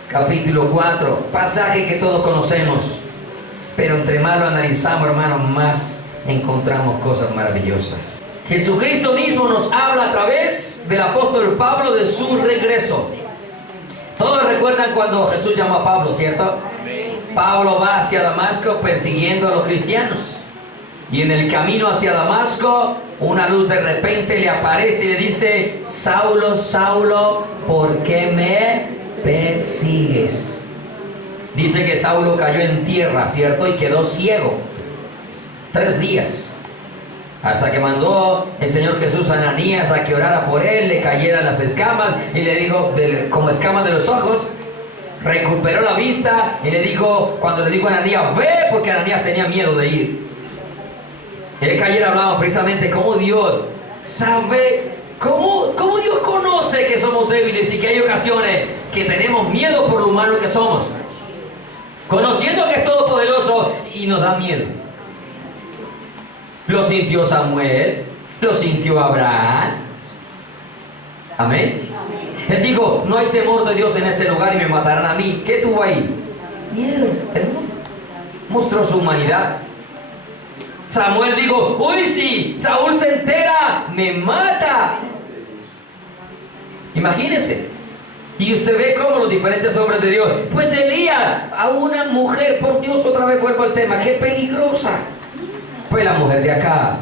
capítulo 4, pasaje que todos conocemos, pero entre más lo analizamos, hermanos, más encontramos cosas maravillosas. Jesucristo mismo nos habla a través del apóstol Pablo de su regreso. Todos recuerdan cuando Jesús llamó a Pablo, ¿cierto? Pablo va hacia Damasco persiguiendo a los cristianos. Y en el camino hacia Damasco, una luz de repente le aparece y le dice: Saulo, Saulo, ¿por qué me persigues? Dice que Saulo cayó en tierra, ¿cierto? Y quedó ciego 3 días. Hasta que mandó el Señor Jesús a Ananías a que orara por él, le cayeran las escamas y le dijo, como escamas de los ojos, recuperó la vista y le dijo, cuando le dijo a Ananías, ve, porque Ananías tenía miedo de ir. Es que ayer hablamos precisamente cómo Dios sabe, cómo Dios conoce que somos débiles y que hay ocasiones que tenemos miedo por lo humano que somos. Conociendo que es todopoderoso y nos da miedo. Lo sintió Samuel, lo sintió Abraham. Amén. Él dijo, no hay temor de Dios en ese lugar y me matarán a mí. ¿Qué tuvo ahí? Miedo. Mostró su humanidad. Samuel dijo, uy, si Saúl se entera, me mata. Imagínese. Y usted ve cómo los diferentes hombres de Dios. Pues Elías, a una mujer, por Dios, otra vez vuelvo al tema, qué peligrosa. Pues la mujer de acá.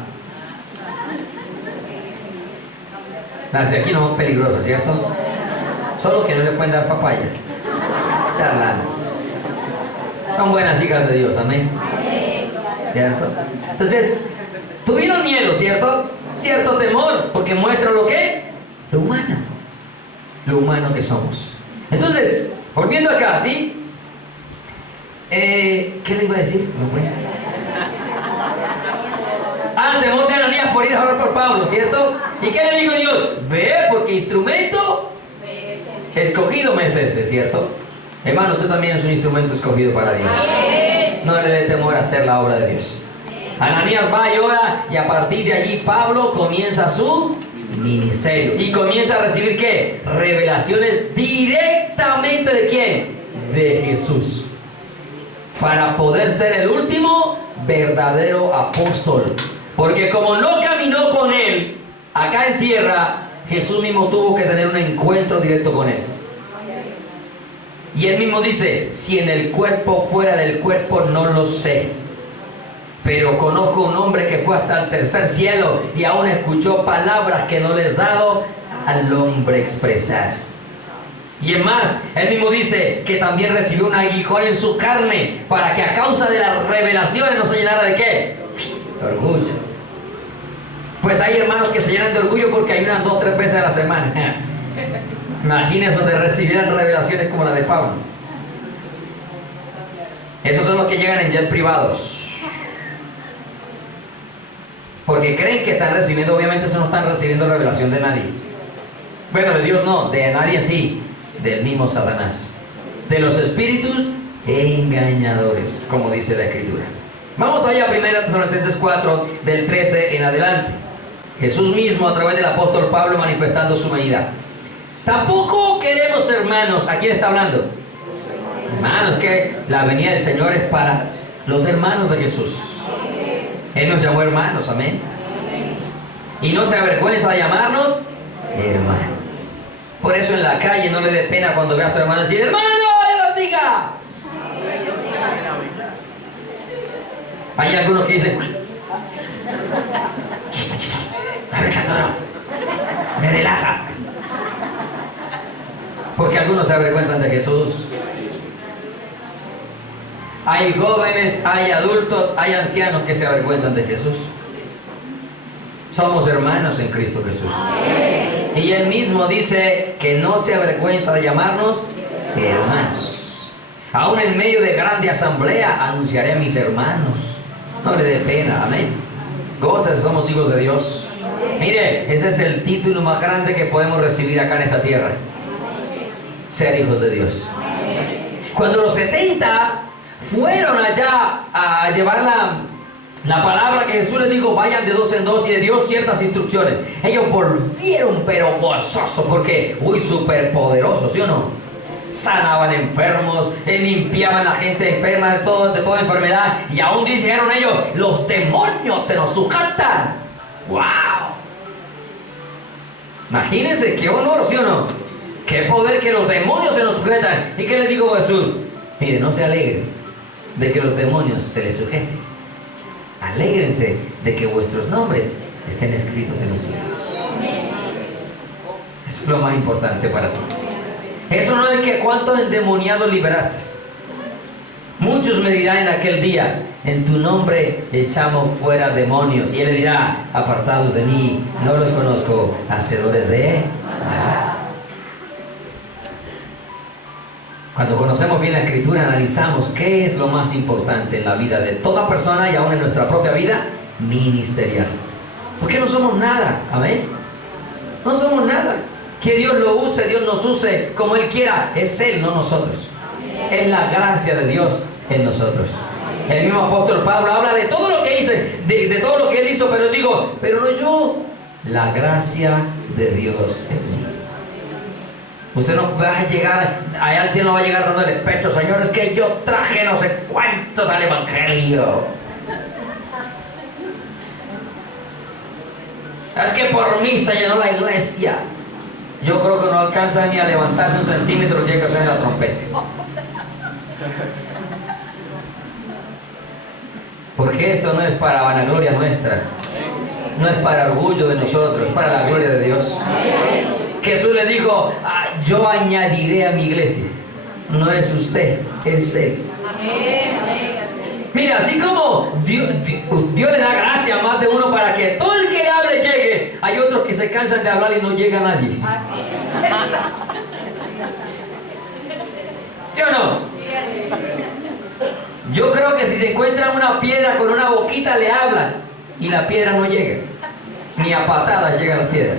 Las de aquí no son peligrosas, ¿cierto? Solo que no le pueden dar papaya. Charlando. Son buenas hijas de Dios, amén. ¿Cierto? Entonces, tuvieron miedo, ¿cierto? Cierto temor, porque muestra lo que, lo humano que somos. Entonces, volviendo acá, ¿sí? ¿Qué le iba a decir? No fue. Temor de Ananías por ir a hablar por Pablo, ¿cierto? ¿Y qué le dijo Dios? Ve, porque instrumento escogido me es este, ¿cierto? Hermano, tú también es un instrumento escogido para Dios. No le dé temor a hacer la obra de Dios. Ananías va y ora, y a partir de allí Pablo comienza su ministerio. Y comienza a recibir ¿qué? Revelaciones directamente ¿de quién? De Jesús. Para poder ser el último verdadero apóstol. Porque como no caminó con él acá en tierra, Jesús mismo tuvo que tener un encuentro directo con él. Y él mismo dice, si en el cuerpo, fuera del cuerpo, no lo sé. Pero conozco un hombre que fue hasta el tercer cielo y aún escuchó palabras que no les he dado al hombre expresar. Y es más, él mismo dice que también recibió un aguijón en su carne para que a causa de las revelaciones no se llenara ¿de qué? De orgullo. Pues hay hermanos que se llenan de orgullo porque ayunan 2 o 3 veces a la semana. Imagínense donde recibieran revelaciones como la de Pablo. Esos son los que llegan en jet privados. Porque creen que están recibiendo, obviamente eso no están recibiendo revelación de nadie. Bueno, de Dios no, de nadie sí. Del mismo Satanás, de los espíritus engañadores, como dice la Escritura. Vamos allá a 1 Tesalonicenses 4, del 13 en adelante. Jesús mismo a través del apóstol Pablo manifestando su humanidad. Tampoco queremos, hermanos, ¿a quién está hablando? Hermanos, que la venida del Señor es para los hermanos de Jesús. Él nos llamó hermanos, amén. Y no se avergüenza de llamarnos hermanos. Por eso en la calle no le dé pena cuando vea a su hermano decir, hermano, Dios los diga. Hay algunos que dicen, me delata. Porque algunos se avergüenzan de Jesús. Hay jóvenes, hay adultos, hay ancianos que se avergüenzan de Jesús. Somos hermanos en Cristo Jesús. Y él mismo dice que no se avergüenza de llamarnos hermanos. Aún en medio de grande asamblea anunciaré a mis hermanos. No le dé pena, amén. Goza, somos hijos de Dios. Mire, ese es el título más grande que podemos recibir acá en esta tierra. Ser hijos de Dios. Cuando los 70 fueron allá a llevar la palabra que Jesús les dijo, vayan de dos en dos, y le dio ciertas instrucciones, ellos volvieron pero gozosos, porque, súper poderosos, ¿sí o no? Sanaban enfermos, limpiaban a la gente enferma de toda enfermedad, y aún dijeron ellos, los demonios se nos sujatan. ¡Wow! Imagínense qué honor, ¿sí o no? Qué poder, que los demonios se nos sujetan. ¿Y qué les digo Jesús? Mire, no se alegren de que los demonios se les sujeten. Alégrense de que vuestros nombres estén escritos en los cielos. Eso es lo más importante para ti. Eso no es que cuántos endemoniados liberaste. Muchos me dirán en aquel día, en tu nombre echamos fuera demonios. Y él le dirá, apartados de mí, no los conozco, hacedores de maldad. Cuando conocemos bien la Escritura, analizamos qué es lo más importante en la vida de toda persona y aún en nuestra propia vida ministerial. Porque no somos nada, amén. No somos nada. Que Dios lo use, Dios nos use como Él quiera. Es Él, no nosotros. Es la gracia de Dios en nosotros. El mismo apóstol Pablo habla de todo lo que hice, de todo lo que Él hizo, pero digo, pero no yo, la gracia de Dios en mí. Usted no va a llegar, allá al cielo no va a llegar dándole pecho, Señor, es que yo traje no sé cuántos al Evangelio. Es que por mí se llenó la iglesia. Yo creo que no alcanza ni a levantarse un centímetro, llega a hacer la trompeta. Porque esto no es para vanagloria nuestra, no es para orgullo de nosotros, es para la gloria de Dios. Jesús le dijo, yo añadiré a mi iglesia. No es usted, es Él. Mira, así como Dios le da gracia a más de uno para que todo el que le hable llegue, hay otros que se cansan de hablar y no llega nadie. ¿Sí o no? Yo creo que si se encuentra una piedra con una boquita, le hablan y la piedra no llega. Ni a patadas llega la piedra.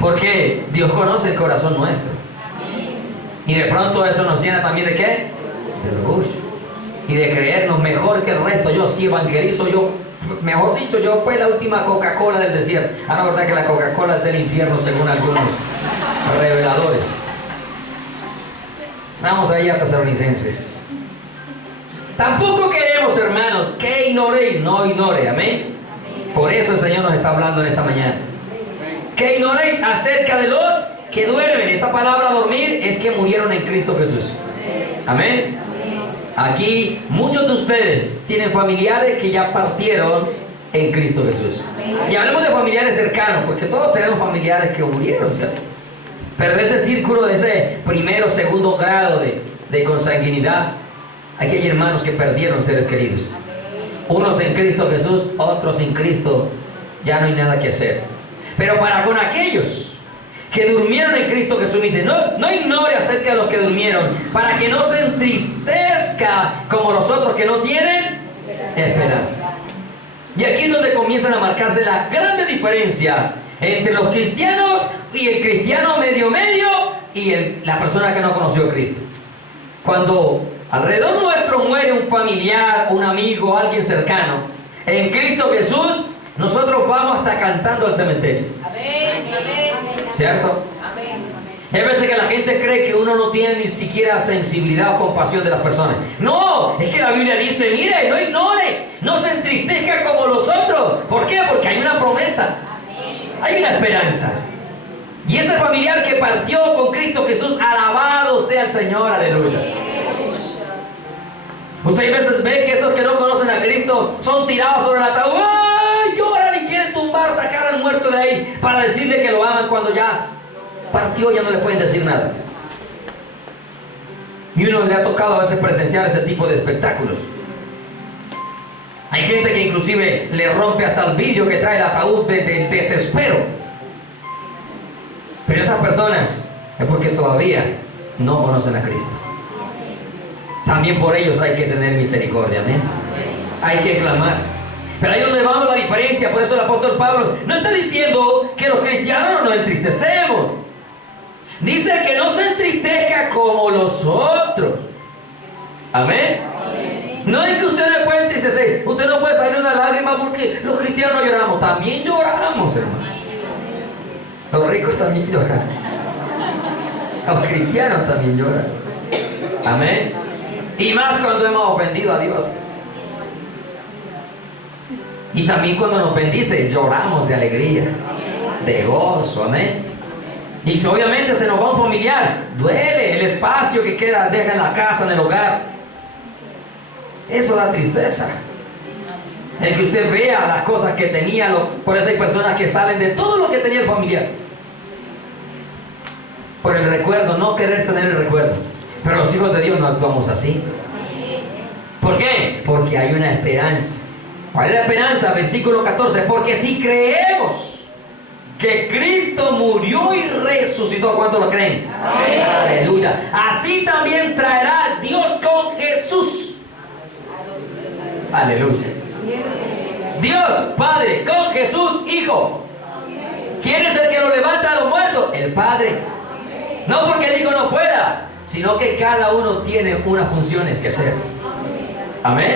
Porque Dios conoce el corazón nuestro. Y de pronto eso nos llena también de ¿qué? De orgullo. Y de creernos mejor que el resto. Yo sí evangelizo, mejor dicho, yo pues la última Coca-Cola del desierto. La verdad que la Coca-Cola es del infierno según algunos reveladores. Vamos ahí a Tesalonicenses. Tampoco queremos, hermanos, que ignoréis, no ignore, amén. Por eso el Señor nos está hablando en esta mañana. Que ignoréis acerca de los que duermen. Esta palabra dormir es que murieron en Cristo Jesús. Amén. Aquí muchos de ustedes tienen familiares que ya partieron en Cristo Jesús. Y hablemos de familiares cercanos, porque todos tenemos familiares que murieron, ¿cierto? Pero de ese círculo, de ese primero, segundo grado de consanguinidad, aquí hay hermanos que perdieron seres queridos. Unos en Cristo Jesús, otros sin Cristo, ya no hay nada que hacer. Pero para con aquellos que durmieron en Cristo Jesús, dice, no ignore acerca de los que durmieron, para que no se entristezca como los otros que no tienen esperanza. Y aquí es donde comienzan a marcarse la grande diferencia entre los cristianos y el cristiano medio y la persona que no conoció a Cristo. Cuando alrededor nuestro muere un familiar, un amigo, alguien cercano, en Cristo Jesús, nosotros vamos hasta cantando al cementerio. Amén, amén. ¿Cierto? Amén. Hay veces que la gente cree que uno no tiene ni siquiera sensibilidad o compasión de las personas. No, es que la Biblia dice, mire, no ignore, no se entristezca como los otros. ¿Por qué? Porque hay una promesa, hay una esperanza. Y ese familiar que partió con Cristo Jesús, alabado sea el Señor, aleluya. Usted a veces ve que esos que no conocen a Cristo son tirados sobre el ataúd. ¡Ay! Lloran y quieren tumbar, sacar al muerto de ahí para decirle que lo aman cuando ya partió, ya no le pueden decir nada. Y uno le ha tocado a veces presenciar ese tipo de espectáculos. Hay gente que inclusive le rompe hasta el vidrio que trae el ataúd de desespero. Pero esas personas es porque todavía no conocen a Cristo. También por ellos hay que tener misericordia, amén. hay que clamar. Pero ahí es donde vamos la diferencia. Por eso el apóstol Pablo no está diciendo que los cristianos no nos entristecemos. Dice que no se entristezca como los otros. Amén. No es que usted no puede entristecer. Usted no puede salir una lágrima porque los cristianos no lloramos. También lloramos, hermano. Los ricos también lloran. Los cristianos también lloran. Amén. Y más cuando hemos ofendido a Dios. Y también cuando nos bendice, lloramos de alegría, de gozo. Amén. Y si obviamente se nos va un familiar, duele el espacio que queda, deja en la casa, en el hogar. Eso da tristeza. El que usted vea las cosas que tenía, por eso hay personas que salen de todo lo que tenía el familiar. Por el recuerdo, no querer tener el recuerdo. Pero los hijos de Dios no actuamos así. ¿Por qué? Porque hay una esperanza. ¿Cuál es la esperanza? Versículo 14. Porque si creemos que Cristo murió y resucitó, ¿cuántos lo creen? Amén. Aleluya. Así también traerá Dios con Jesús. Aleluya. Dios Padre con Jesús Hijo. ¿Quién es el que lo levanta a los muertos? El Padre. No porque el Hijo no pueda, sino que cada uno tiene unas funciones que hacer. Amén.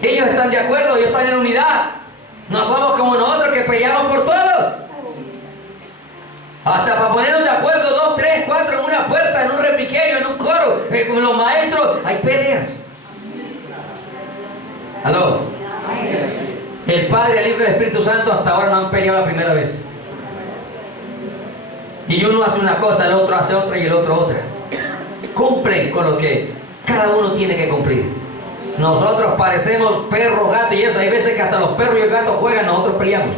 Ellos están de acuerdo, ellos están en unidad. No somos como nosotros que peleamos por todos. Hasta para ponernos de acuerdo 2, 3, 4 en una puerta, en un repiquerio, en un coro, con los maestros, hay peleas. ¿Aló? El Padre, el Hijo y el Espíritu Santo hasta ahora no han peleado la primera vez. Y uno hace una cosa, el otro hace otra y el otro otra. Cumplen con lo que cada uno tiene que cumplir. Nosotros parecemos perros, gatos y eso. Hay veces que hasta los perros y el gato juegan, nosotros peleamos.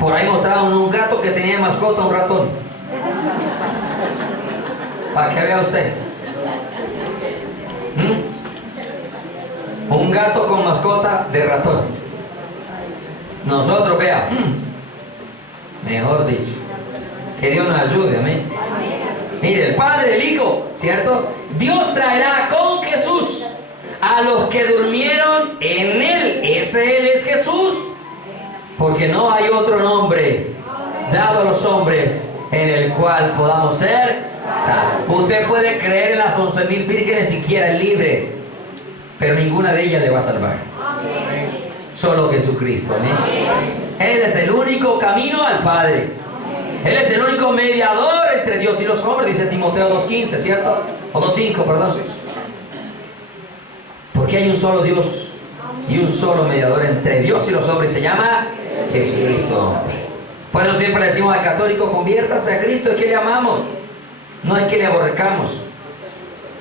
Por ahí mostraron un gato que tenía mascota un ratón. Para que vea usted. Un gato con mascota de ratón. Nosotros, vea, mejor dicho, que Dios nos ayude, amén. Mire, el Padre, el Hijo, ¿cierto? Dios traerá con Jesús a los que durmieron en Él. Él es Jesús. Porque no hay otro nombre dado a los hombres en el cual podamos ser salvos. Usted puede creer en las 11,000 vírgenes si quiera, libre, pero ninguna de ellas le va a salvar. Solo Jesucristo. ¿Amén? Él es el único camino al Padre. Él es el único mediador entre Dios y los hombres, dice Timoteo 2:15, ¿cierto? O 2:5, perdón. Porque hay un solo Dios y un solo mediador entre Dios y los hombres. Se llama Jesucristo. Por eso siempre le decimos al católico: conviértase a Cristo. Es que le amamos. No es que le aborrecamos,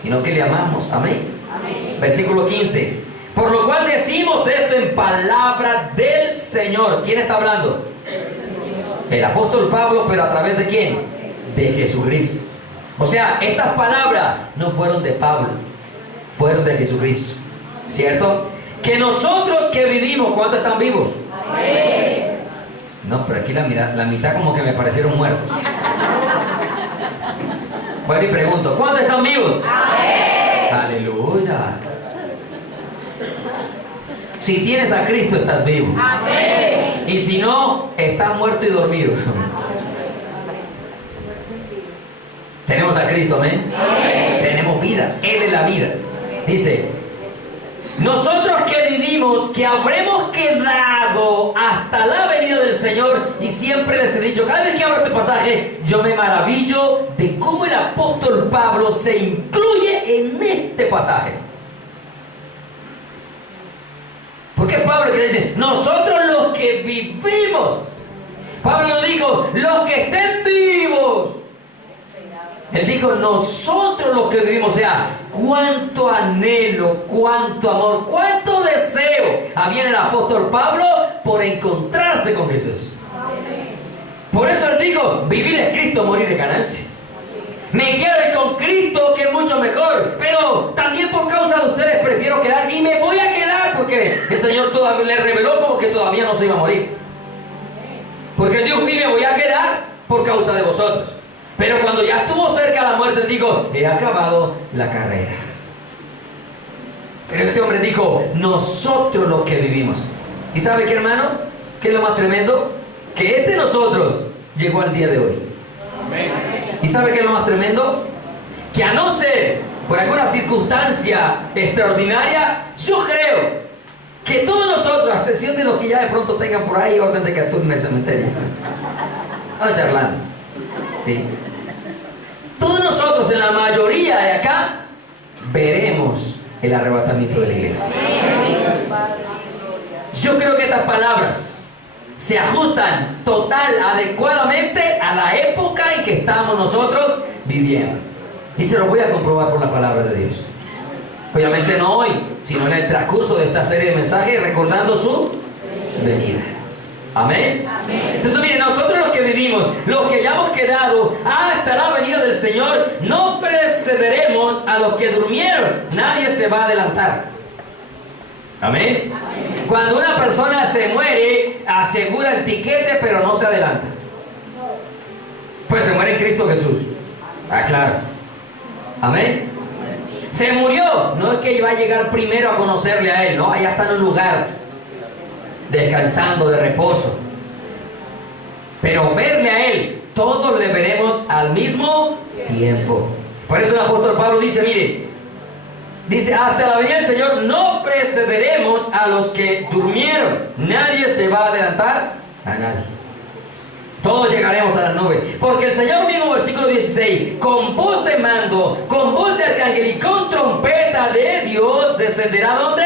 sino que le amamos. Amén. Versículo 15. Por lo cual decimos esto en palabra del Señor. ¿Quién está hablando? El apóstol Pablo, pero ¿a través de quién? De Jesucristo. O sea, estas palabras no fueron de Pablo, fueron de Jesucristo, ¿cierto? Que nosotros que vivimos, ¿cuántos están vivos? Amén. No, pero aquí la mitad como que me parecieron muertos. Bueno, y pregunto, ¿cuántos están vivos? Amén. Aleluya. Si tienes a Cristo, estás vivo. Amén. Y si no, estás muerto y dormido. Tenemos a Cristo, amén. Amén. Tenemos vida. Él es la vida. Dice: nosotros que vivimos, que habremos quedado hasta la venida del Señor. Y siempre les he dicho, cada vez que abro este pasaje, yo me maravillo de cómo el apóstol Pablo se incluye en este pasaje. Porque es Pablo que dice: nosotros los que vivimos. Pablo no dijo los que estén vivos. Él dijo nosotros los que vivimos. O sea, cuánto anhelo, cuánto amor, cuánto deseo había en el apóstol Pablo por encontrarse con Jesús. Por eso él dijo: vivir es Cristo, morir es ganancia. Me quiero ir con Cristo, que es mucho mejor, pero también por causa de ustedes prefiero quedar, y me voy a quedar porque el Señor todavía le reveló como que todavía no se iba a morir. Porque él dijo: y me voy a quedar por causa de vosotros. Pero cuando ya estuvo cerca la muerte, él dijo, he acabado la carrera. Pero este hombre dijo, nosotros los que vivimos. ¿Y sabe qué, hermano? ¿Qué es lo más tremendo? Que este nosotros llegó al día de hoy. Amén. ¿Y sabe qué es lo más tremendo? Que a no ser por alguna circunstancia extraordinaria, yo creo que todos nosotros, a excepción de los que ya de pronto tengan por ahí orden de captura en el cementerio, vamos charlando, ¿sí? Todos nosotros, en la mayoría de acá, veremos el arrebatamiento de la iglesia. Yo creo que estas palabras se ajustan total, adecuadamente a la época en que estamos nosotros viviendo. Y se lo voy a comprobar por la palabra de Dios. Obviamente no hoy, sino en el transcurso de esta serie de mensajes, recordando su venida. Amén. Amén. Entonces, miren, nosotros los que vivimos, los que hayamos quedado hasta la venida del Señor, no precederemos a los que durmieron. Nadie se va a adelantar. Amén. Amén. Cuando una persona se muere, asegura el tiquete, pero no se adelanta. Pues se muere en Cristo Jesús. Ah, claro. Amén. Se murió. No es que va a llegar primero a conocerle a Él, no. Allá está en un lugar descansando de reposo. Pero verle a Él, todos le veremos al mismo tiempo. Por eso el apóstol Pablo dice, mire, dice, hasta la venida del Señor no precederemos a los que durmieron. Nadie se va a adelantar a nadie. Todos llegaremos a las nubes. Porque el Señor mismo, versículo 16, con voz de mando, con voz de arcángel y con trompeta de Dios, descenderá ¿dónde?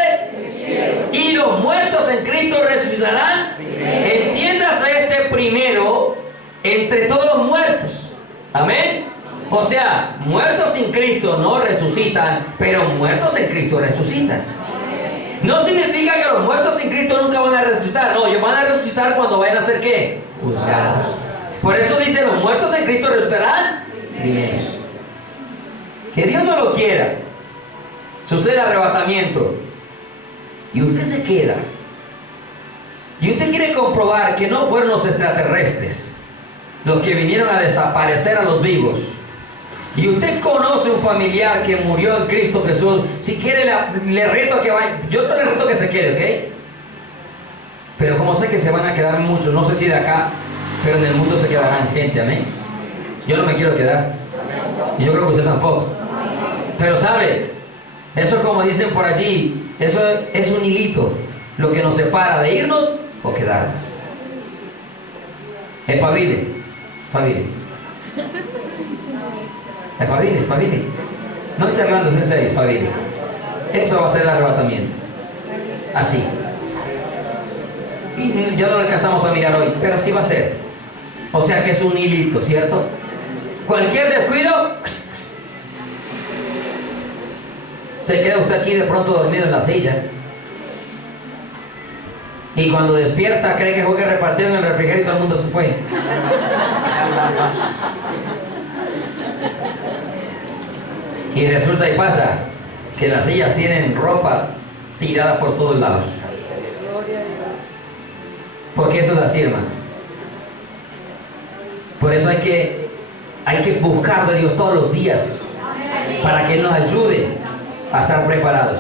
Y los muertos en Cristo resucitarán. Entiéndase este primero entre todos los muertos. Amén. O sea, muertos sin Cristo no resucitan, pero muertos en Cristo resucitan. No significa que los muertos en Cristo nunca van a resucitar. No, ellos van a resucitar cuando vayan a ser ¿qué? Juzgados. Por eso dice, los muertos en Cristo resucitarán primeros. Que Dios no lo quiera, sucede el arrebatamiento y usted se queda y usted quiere comprobar que no fueron los extraterrestres los que vinieron a desaparecer a los vivos, y usted conoce un familiar que murió en Cristo Jesús, si quiere le reto a que vaya. Yo no le reto que se quede, ¿ok? Pero como sé que se van a quedar muchos, no sé si de acá, pero en el mundo se quedarán gente, amén. Yo no me quiero quedar, y yo creo que usted tampoco. Pero sabe, eso, como dicen por allí, eso es un hilito, lo que nos separa de irnos o quedarnos. Espabile, espabile. Espabile, espabile. No charlando, en serio, espabile. Eso va a ser el arrebatamiento. Así. Y ya no lo alcanzamos a mirar hoy, pero así va a ser. O sea que es un hilito, ¿cierto? Cualquier descuido, se queda usted aquí de pronto dormido en la silla. Y cuando despierta cree que fue que repartieron el refrigerio y todo el mundo se fue. Y resulta y pasa que las sillas tienen ropa tirada por todos lados. Porque eso es así, hermano. Por eso hay que buscar de Dios todos los días para que Él nos ayude a estar preparados.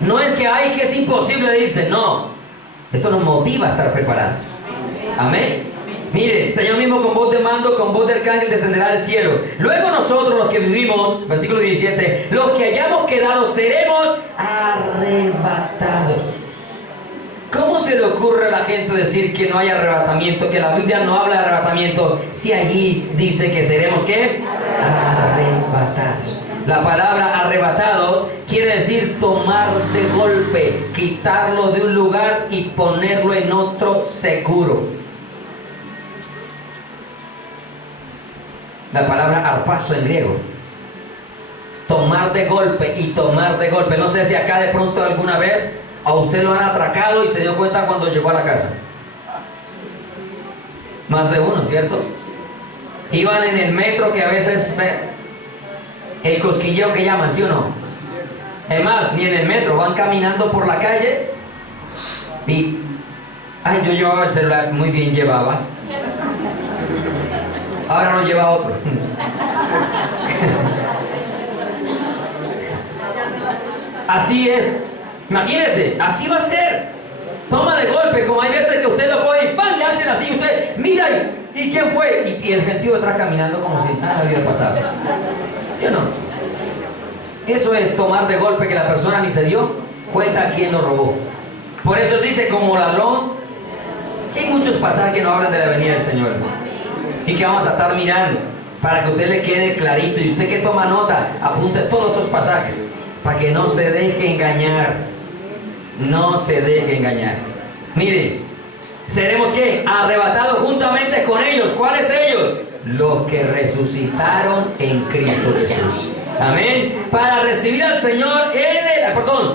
No es que que es imposible de irse, no. Esto nos motiva a estar preparados. Amén. Mire, el Señor mismo con voz de mando, con voz de arcángel descenderá del cielo. Luego nosotros los que vivimos, versículo 17, los que hayamos quedado seremos arrebatados. ¿Cómo se le ocurre a la gente decir que no hay arrebatamiento, que la Biblia no habla de arrebatamiento, si allí dice que seremos ¿qué? Arrebatados. La palabra arrebatados quiere decir tomar de golpe, quitarlo de un lugar y ponerlo en otro seguro. La palabra arpazo en griego. Tomar de golpe y tomar de golpe. No sé si acá de pronto alguna vez a usted lo han atracado y se dio cuenta cuando llegó a la casa. Más de uno, ¿cierto? Iban en el metro, que a veces el cosquilleo que llaman, ¿sí o no? Es más, ni en el metro, van caminando por la calle y yo llevaba el celular, muy bien llevaba. Ahora no lleva otro. Así es. Imagínense, así va a ser. Toma de golpe, como hay veces que usted lo coge y ¡pam! Le hacen así y usted mira y ¿quién fue? Y el gentío detrás caminando como si nada hubiera pasado. ¿Sí o no? Eso es tomar de golpe que la persona ni se dio cuenta a quién lo robó. Por eso dice como ladrón. Que hay muchos pasajes que nos hablan de la venida del Señor y que vamos a estar mirando para que a usted le quede clarito, y usted que toma nota, apunte todos estos pasajes para que no se deje engañar. No se deje engañar. Mire, seremos ¿qué? Arrebatados juntamente con ellos. ¿Cuáles ellos? Los que resucitaron en Cristo Jesús. Amén. Para recibir al Señor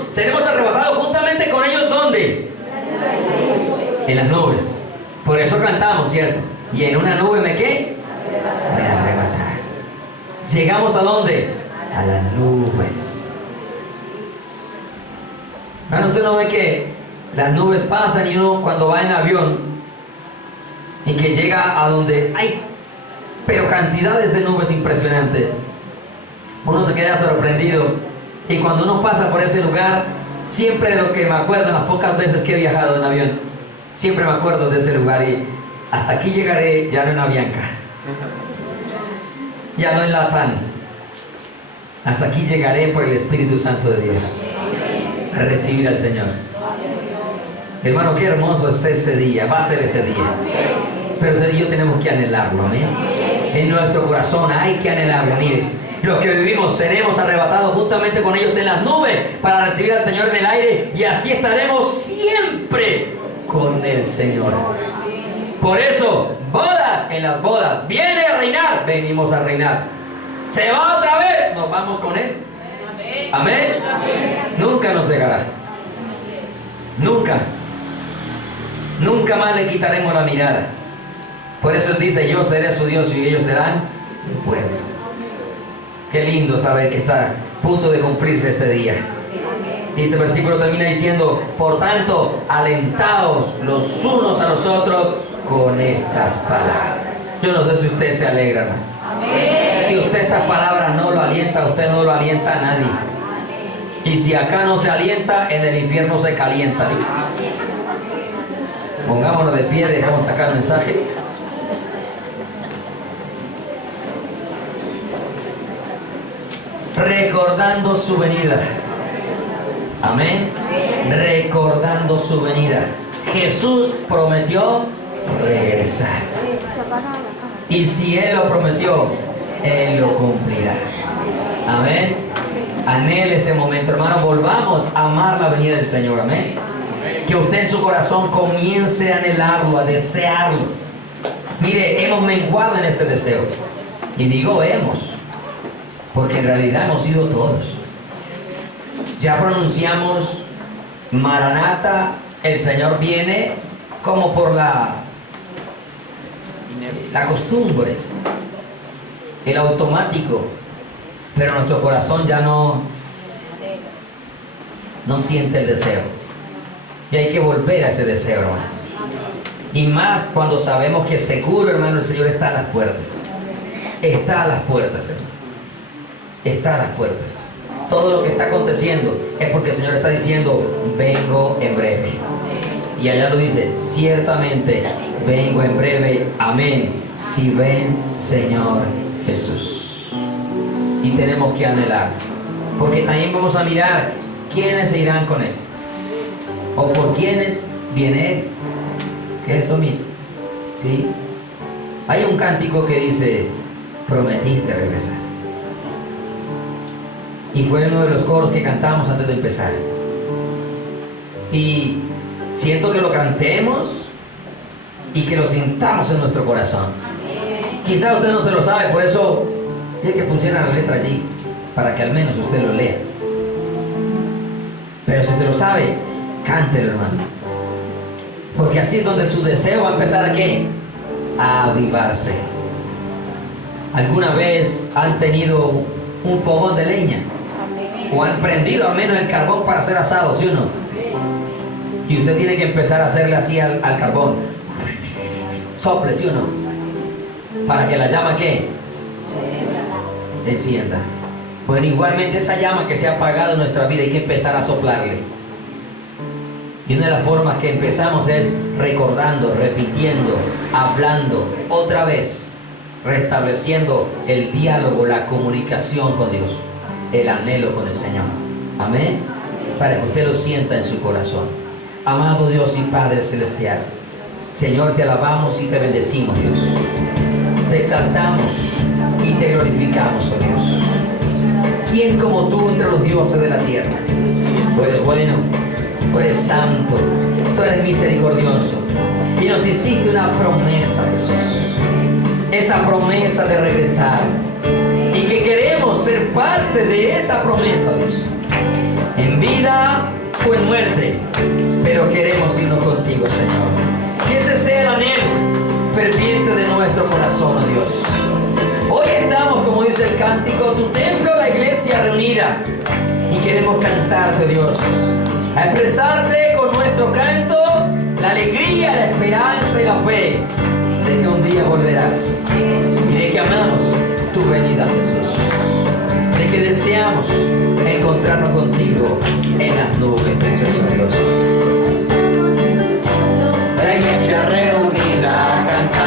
seremos arrebatados juntamente con ellos. ¿Dónde? En las nubes. Por eso cantamos, ¿cierto? Y en una nube me ¿qué? Me arrebatará. ¿Llegamos a dónde? A las nubes. Bueno, usted no ve que las nubes pasan y uno cuando va en avión y que llega a donde hay pero cantidades de nubes impresionantes, uno se queda sorprendido, y cuando uno pasa por ese lugar, siempre de lo que me acuerdo, las pocas veces que he viajado en avión, siempre me acuerdo de ese lugar, y hasta aquí llegaré ya no en Avianca, ya no en Latam, hasta aquí llegaré por el Espíritu Santo de Dios a recibir al Señor. Hermano, qué hermoso es ese día, va a ser ese día, pero usted y yo tenemos que anhelarlo, amén. En nuestro corazón hay que anhelarlo. Mire, los que vivimos seremos arrebatados juntamente con ellos en las nubes para recibir al Señor en el aire, y así estaremos siempre con el Señor. Por eso, bodas, en las bodas, viene a reinar, venimos a reinar. Se va otra vez, nos vamos con Él. Amén. Nunca nos dejará. Nunca. Nunca más le quitaremos la mirada. Por eso Él dice: yo seré su Dios y ellos serán mi pueblo. Qué lindo saber que está a punto de cumplirse este día. Dice el versículo, termina diciendo: por tanto, alentaos los unos a los otros con estas palabras. Yo no sé si usted se alegra, ¿no? Si usted estas palabras no lo alienta, usted no lo alienta a nadie. Y si acá no se alienta, en el infierno se calienta. ¿Listo? Pongámonos de pie, dejamos sacar el mensaje. Recordando su venida. Amén. Recordando su venida. Jesús prometió regresar. Y si Él lo prometió, Él lo cumplirá. Amén. Anhele ese momento, hermano. Volvamos a amar la venida del Señor. Amén. Que usted en su corazón comience a anhelarlo, a desearlo. Mire, hemos menguado en ese deseo. Y digo hemos, porque en realidad hemos sido todos. Ya pronunciamos Maranata, el Señor viene, como por la costumbre, el automático, pero nuestro corazón ya no siente el deseo. Y hay que volver a ese deseo, hermano. Y más cuando sabemos que seguro, hermano, el Señor está a las puertas. Está a las puertas, hermano. Está a las puertas. Todo lo que está aconteciendo es porque el Señor está diciendo: vengo en breve. Y allá lo dice: ciertamente vengo en breve. Amén. Si ven, Señor Jesús. Y tenemos que anhelar, porque también vamos a mirar quiénes se irán con Él, o por quiénes viene Él, que es lo mismo. ¿Sí? Hay un cántico que dice: prometiste regresar. Y fue uno de los coros que cantamos antes de empezar. Y siento que lo cantemos y que lo sintamos en nuestro corazón. Quizá usted no se lo sabe, por eso ya que pusiera la letra allí, para que al menos usted lo lea. Pero si se lo sabe, cántelo, hermano. Porque así es donde su deseo va a empezar ¿a qué? A avivarse. ¿Alguna vez han tenido un fogón de leña? ¿O han prendido al menos el carbón para hacer asado, sí o no? Y usted tiene que empezar a hacerle así al carbón. Sople, ¿sí o no? Para que la llama, ¿qué? Se encienda. Pues igualmente esa llama que se ha apagado en nuestra vida hay que empezar a soplarle. Y una de las formas que empezamos es recordando, repitiendo, hablando otra vez, restableciendo el diálogo, la comunicación con Dios, el anhelo con el Señor. Amén. Para que usted lo sienta en su corazón. Amado Dios y Padre Celestial, Señor, te alabamos y te bendecimos, Dios. Te exaltamos y te glorificamos, oh Dios. ¿Quién como tú entre los dioses de la tierra? Tú eres bueno, tú eres santo, tú eres misericordioso. Y nos hiciste una promesa, Jesús. Esa promesa de regresar. Y que queremos ser parte de esa promesa, Dios. En vida o en muerte. Pero queremos irnos contigo, Señor. Que ese sea el anhelo ferviente de nuestro corazón, oh Dios. Hoy estamos, como dice el cántico, tu templo, la iglesia reunida. Y queremos cantarte, Dios. A expresarte con nuestro canto la alegría, la esperanza y la fe de que un día volverás. Y de que amamos tu venida, Jesús. De que deseamos encontrarnos contigo en las nubes, precioso Dios. La iglesia reunida a cantar,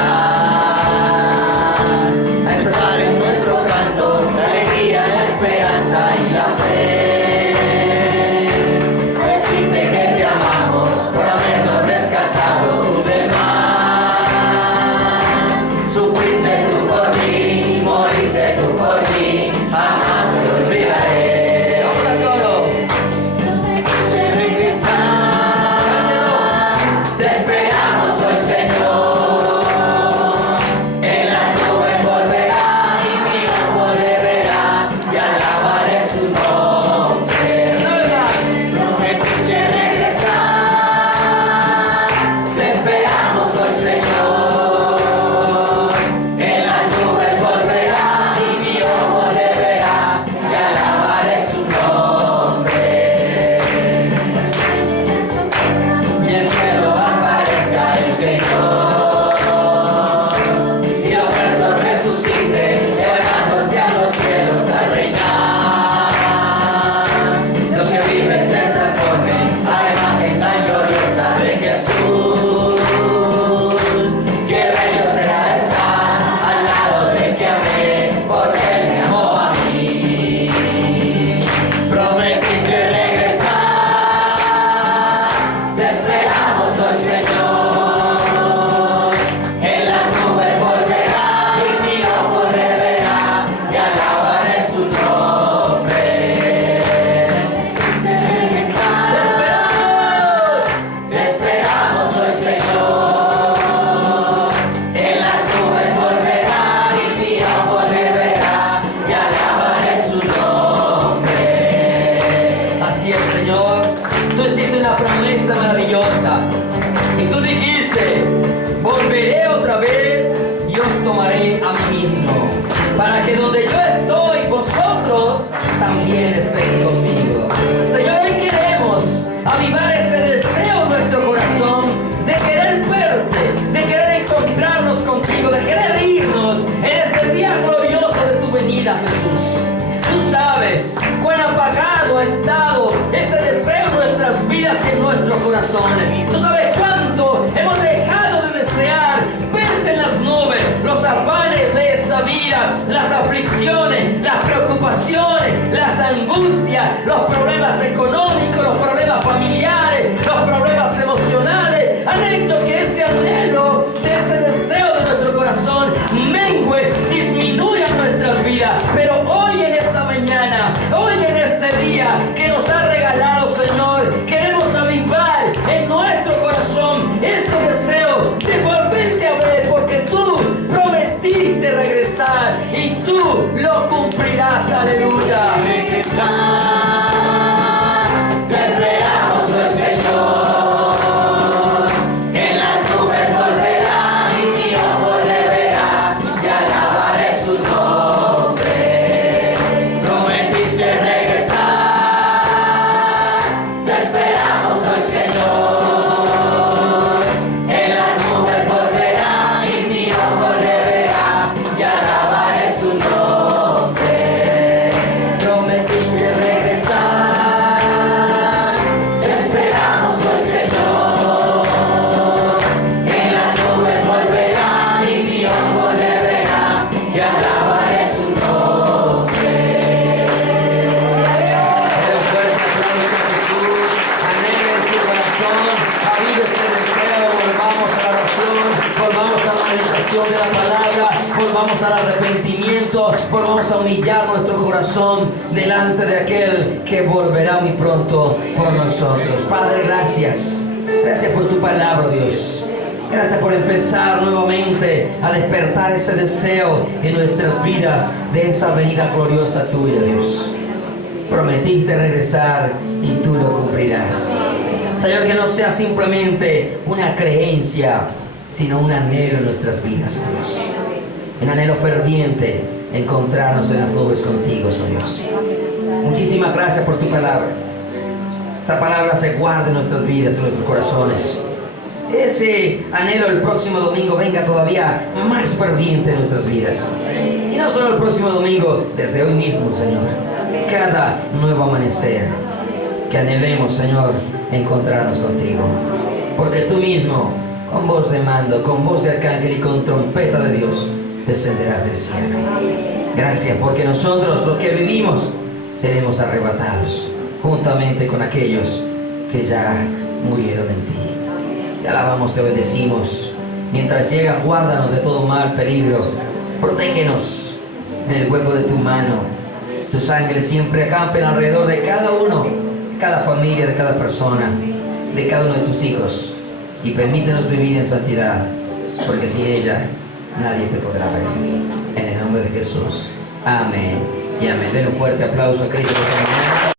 a expresar en nuestro canto la alegría, la esperanza y la fe. Decirte que te amamos por habernos rescatado tú del mal. Sufriste tú por mí, moriste tú por mí, jamás te olvidaré. Vamos a coro. Prometiste regresar, te esperamos hoy, Señor. En las nubes volverá y mi ojo le verá y alabaré su nombre. Prometiste regresar, te esperamos hoy, Señor. En las nubes volverá y mi ojo le verá y alabaré su nombre. Y el cielo aparezca el Señor, y los muertos resuciten, elevándose a los cielos a reinar. Los que viven se transformen a la imagen tan gloriosa de Jesús. Qué bello será estar al lado del que amé, porque Él me amó a mí. Prometiste regresar, te esperamos hoy, Señor. En las nubes volverá y mi ojo le verá y alabaré su nombre. Prometiste regresar, te esperamos hoy, Señor. En las nubes volverá y mi ojo le verá y alabaré su nombre. Así es, Señor. Tú hiciste una promesa maravillosa. Y tú dijiste, volveré otra vez y os tomaré a mí mismo. Para que donde yo estoy, vosotros también estéis conmigo. Señor, hoy queremos avivar ese deseo en nuestro corazón de querer verte, de querer encontrarnos contigo, de querer irnos en ese día glorioso de tu venida, Jesús. Tú sabes cuán apagado ha estado ese deseo en nuestras vidas y en nuestros corazones. Tú sabes cuánto hemos dejado de desear verte en las nubes, los afanes de esta vida, las aflicciones, las preocupaciones, las angustias, los problemas económicos, los problemas familiares, los problemas emocionales, han hecho que ese anhelo, ese deseo de nuestro corazón mengue, disminuya en nuestras vidas. Pero hoy en esta mañana, hoy en este día que nos ha regalado, Señor, queremos avivar en nuestro corazón ese deseo de volverte a ver, porque tú prometiste regresar y tú lo cumplirás. Aleluya. Regresar, te esperamos hoy, Señor. En las nubes volverá y mi ojo le verá y alabaré su nombre. Prometiste regresar, te esperamos hoy, Señor. En las nubes volverá y mi ojo le verá y corazón, avive este deseo, volvamos a la oración, volvamos a la meditación de la palabra, volvamos al arrepentimiento, volvamos a humillar nuestro corazón delante de aquel que volverá muy pronto por nosotros. Padre, gracias. Gracias por tu palabra, Dios. Gracias por empezar nuevamente a despertar ese deseo en nuestras vidas de esa venida gloriosa tuya, Dios. Prometiste regresar y tú lo cumplirás. Señor, que no sea simplemente una creencia, sino un anhelo en nuestras vidas, oh Dios. Un anhelo ferviente, encontrarnos en las nubes contigo, oh Dios. Muchísimas gracias por tu palabra. Esta palabra se guarda en nuestras vidas, en nuestros corazones. Ese anhelo el próximo domingo venga todavía más ferviente en nuestras vidas. Y no solo el próximo domingo, desde hoy mismo, Señor. Cada nuevo amanecer, que anhelemos, Señor, encontrarnos contigo. Porque tú mismo, con voz de mando, con voz de arcángel y con trompeta de Dios, descenderás del cielo. Gracias, porque nosotros, los que vivimos, seremos arrebatados juntamente con aquellos que ya murieron en ti. Te alabamos, te obedecimos. Mientras llega, guárdanos de todo mal, peligro. Protégenos en el hueco de tu mano. Tus ángeles siempre acampen alrededor de cada uno, de cada familia, de cada persona, de cada uno de tus hijos. Y permítenos vivir en santidad, porque sin ella nadie te podrá ver. En el nombre de Jesús. Amén y amén. Den un fuerte aplauso a Cristo por esta mañana.